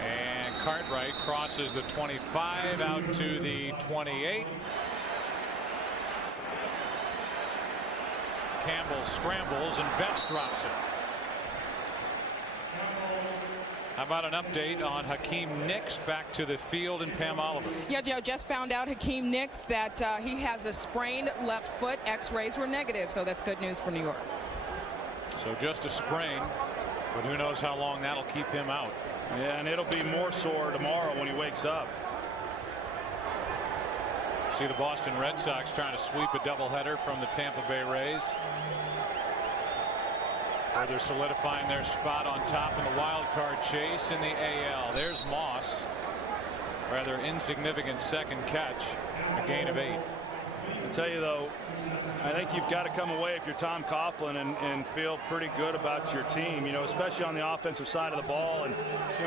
And Cartwright crosses the 25 out to the 28. Campbell scrambles and Betts drops it. How about an update on Hakeem Nicks back to the field and Pam Oliver? Yeah, Joe, just found out Hakeem Nicks that he has a sprained left foot. X-rays were negative, so that's good news for New York. So just a sprain, but who knows how long that'll keep him out. Yeah, and it'll be more sore tomorrow when he wakes up. See the Boston Red Sox trying to sweep a doubleheader from the Tampa Bay Rays. They're solidifying their spot on top in the wild card chase in the AL. There's Moss. Rather insignificant second catch. A gain of 8. I tell you, though, I think you've got to come away if you're Tom Coughlin and feel pretty good about your team, especially on the offensive side of the ball. And,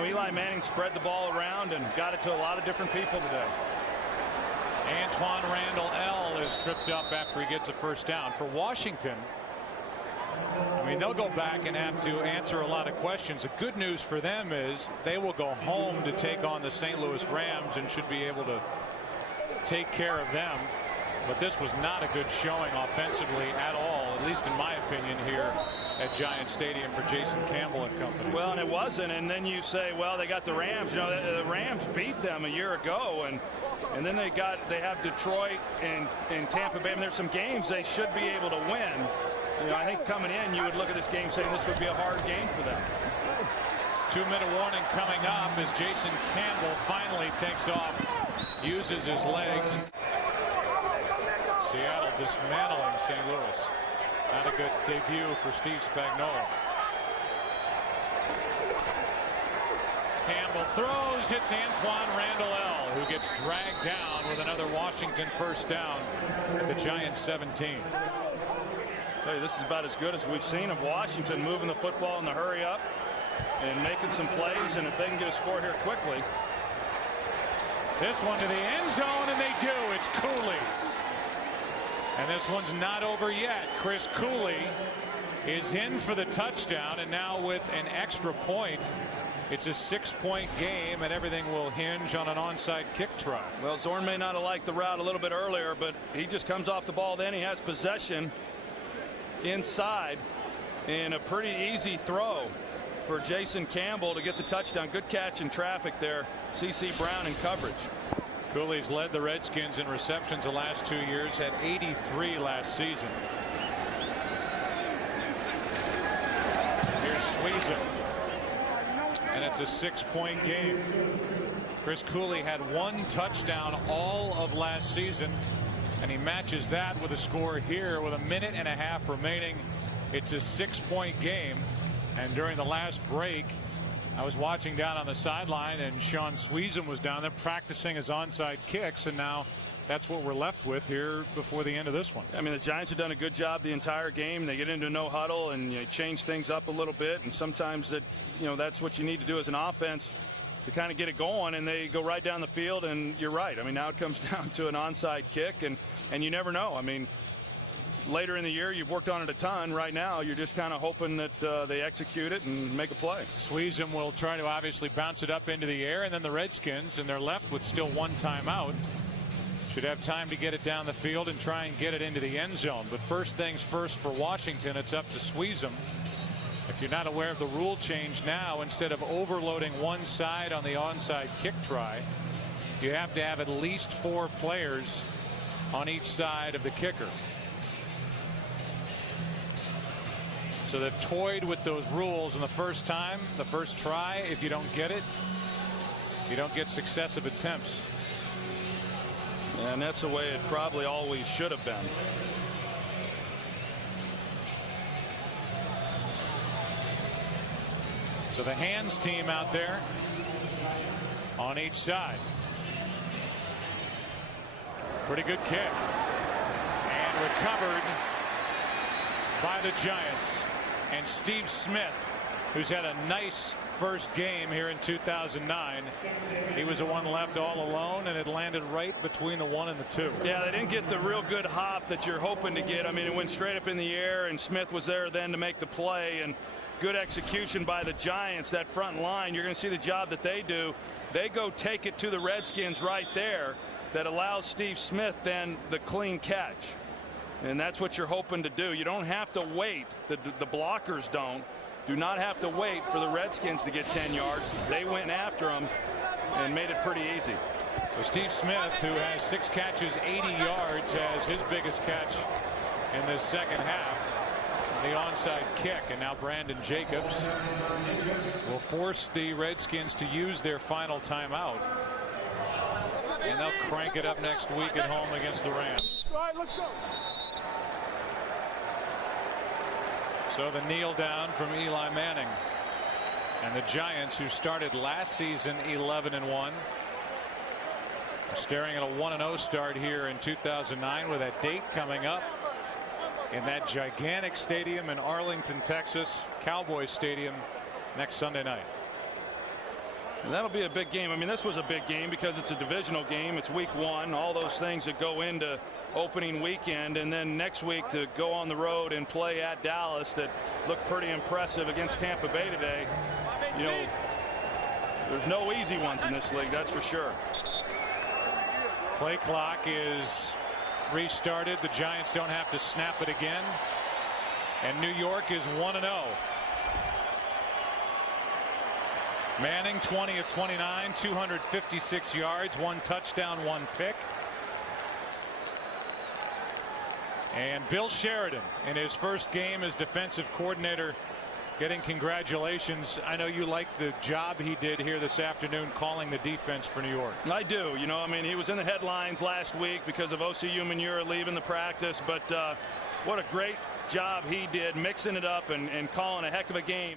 Eli Manning spread the ball around and got it to a lot of different people today. Antoine Randall L. is tripped up after he gets a first down. For Washington, I mean, they'll go back and have to answer a lot of questions. The good news for them is they will go home to take on the St. Louis Rams and should be able to take care of them. But this was not a good showing offensively at all, at least in my opinion, here at Giant Stadium for Jason Campbell and company. Well, and it wasn't. And then you say, well, they got the Rams. The Rams beat them a year ago, and then they have Detroit and Tampa Bay. And there's some games they should be able to win. I think coming in, you would look at this game saying this would be a hard game for them. 2-minute warning coming up as Jason Campbell finally takes off, uses his legs. Seattle dismantling St. Louis. Not a good debut for Steve Spagnuolo. Campbell throws, hits Antoine Randall L., who gets dragged down with another Washington first down at the Giants 17. This is about as good as we've seen of Washington moving the football in the hurry up and making some plays, and if they can get a score here quickly. This one to the end zone, and they do. It's Cooley. And this one's not over yet. Chris Cooley is in for the touchdown, and now with an extra point, it's a 6-point game, and everything will hinge on an onside kick try. Well, Zorn may not have liked the route a little bit earlier, but he just comes off the ball. Then he has possession inside, and a pretty easy throw for Jason Campbell to get the touchdown. Good catch in traffic there. C.C. Brown in coverage. Cooley's led the Redskins in receptions the last 2 years, had 83 last season. Sweezum. And it's a 6-point game. Chris Cooley had 1 touchdown all of last season, and he matches that with a score here with 1.5 minutes remaining. It's a 6-point game, and during the last break, I was watching down on the sideline, and Sean Sweezum was down there practicing his onside kicks, and now that's what we're left with here before the end of this one. I mean, the Giants have done a good job the entire game. They get into no huddle and you change things up a little bit, and sometimes that's what you need to do as an offense to kind of get it going, and they go right down the field. And you're right. I mean, now it comes down to an onside kick, and you never know. I mean, later in the year, you've worked on it a ton. Right now, you're just kind of hoping that they execute it and make a play. Sweezum will try to obviously bounce it up into the air, and then the Redskins, and they're left with still 1 timeout, should have time to get it down the field and try and get it into the end zone. But first things first for Washington, it's up to Sweezum. If you're not aware of the rule change now, instead of overloading one side on the onside kick try, you have to have at least 4 players on each side of the kicker. So they've toyed with those rules, and the first time, the first try, if you don't get it, you don't get successive attempts. And that's the way it probably always should have been. So the hands team out there on each side. Pretty good kick. And recovered by the Giants. And Steve Smith, who's had a nice first game here in 2009. He was the one left all alone, and it landed right between the 1 and the 2. Yeah, they didn't get the real good hop that you're hoping to get. I mean, it went straight up in the air, and Smith was there then to make the play, and good execution by the Giants. That front line, you're going to see the job that they do. They go take it to the Redskins right there. That allows Steve Smith then the clean catch. And that's what you're hoping to do. You don't have to wait. The blockers do not have to wait for the Redskins to get 10 yards. They went after them and made it pretty easy. So Steve Smith, who has 6 catches, 80 yards, has his biggest catch in this second half, the onside kick. And now Brandon Jacobs will force the Redskins to use their final timeout. And they'll crank it up next week at home against the Rams. All right, let's go. So the kneel down from Eli Manning, and the Giants, who started last season 11-1, are staring at a 1-0 start here in 2009 with that date coming up in that gigantic stadium in Arlington, Texas, Cowboys Stadium, next Sunday night. And that'll be a big game. I mean, this was a big game because it's a divisional game. It's week 1, all those things that go into opening weekend, and then next week to go on the road and play at Dallas that looked pretty impressive against Tampa Bay today. You know, there's no easy ones in this league, that's for sure. Play clock is restarted. The Giants don't have to snap it again, and New York is 1-0. Manning 20 of 29, 256 yards, 1 touchdown, 1 pick. And Bill Sheridan in his first game as defensive coordinator getting congratulations. I know you like the job he did here this afternoon calling the defense for New York. I do. You know, I mean, he was in the headlines last week because of OCU Manura leaving the practice, but what a great job he did mixing it up and calling a heck of a game.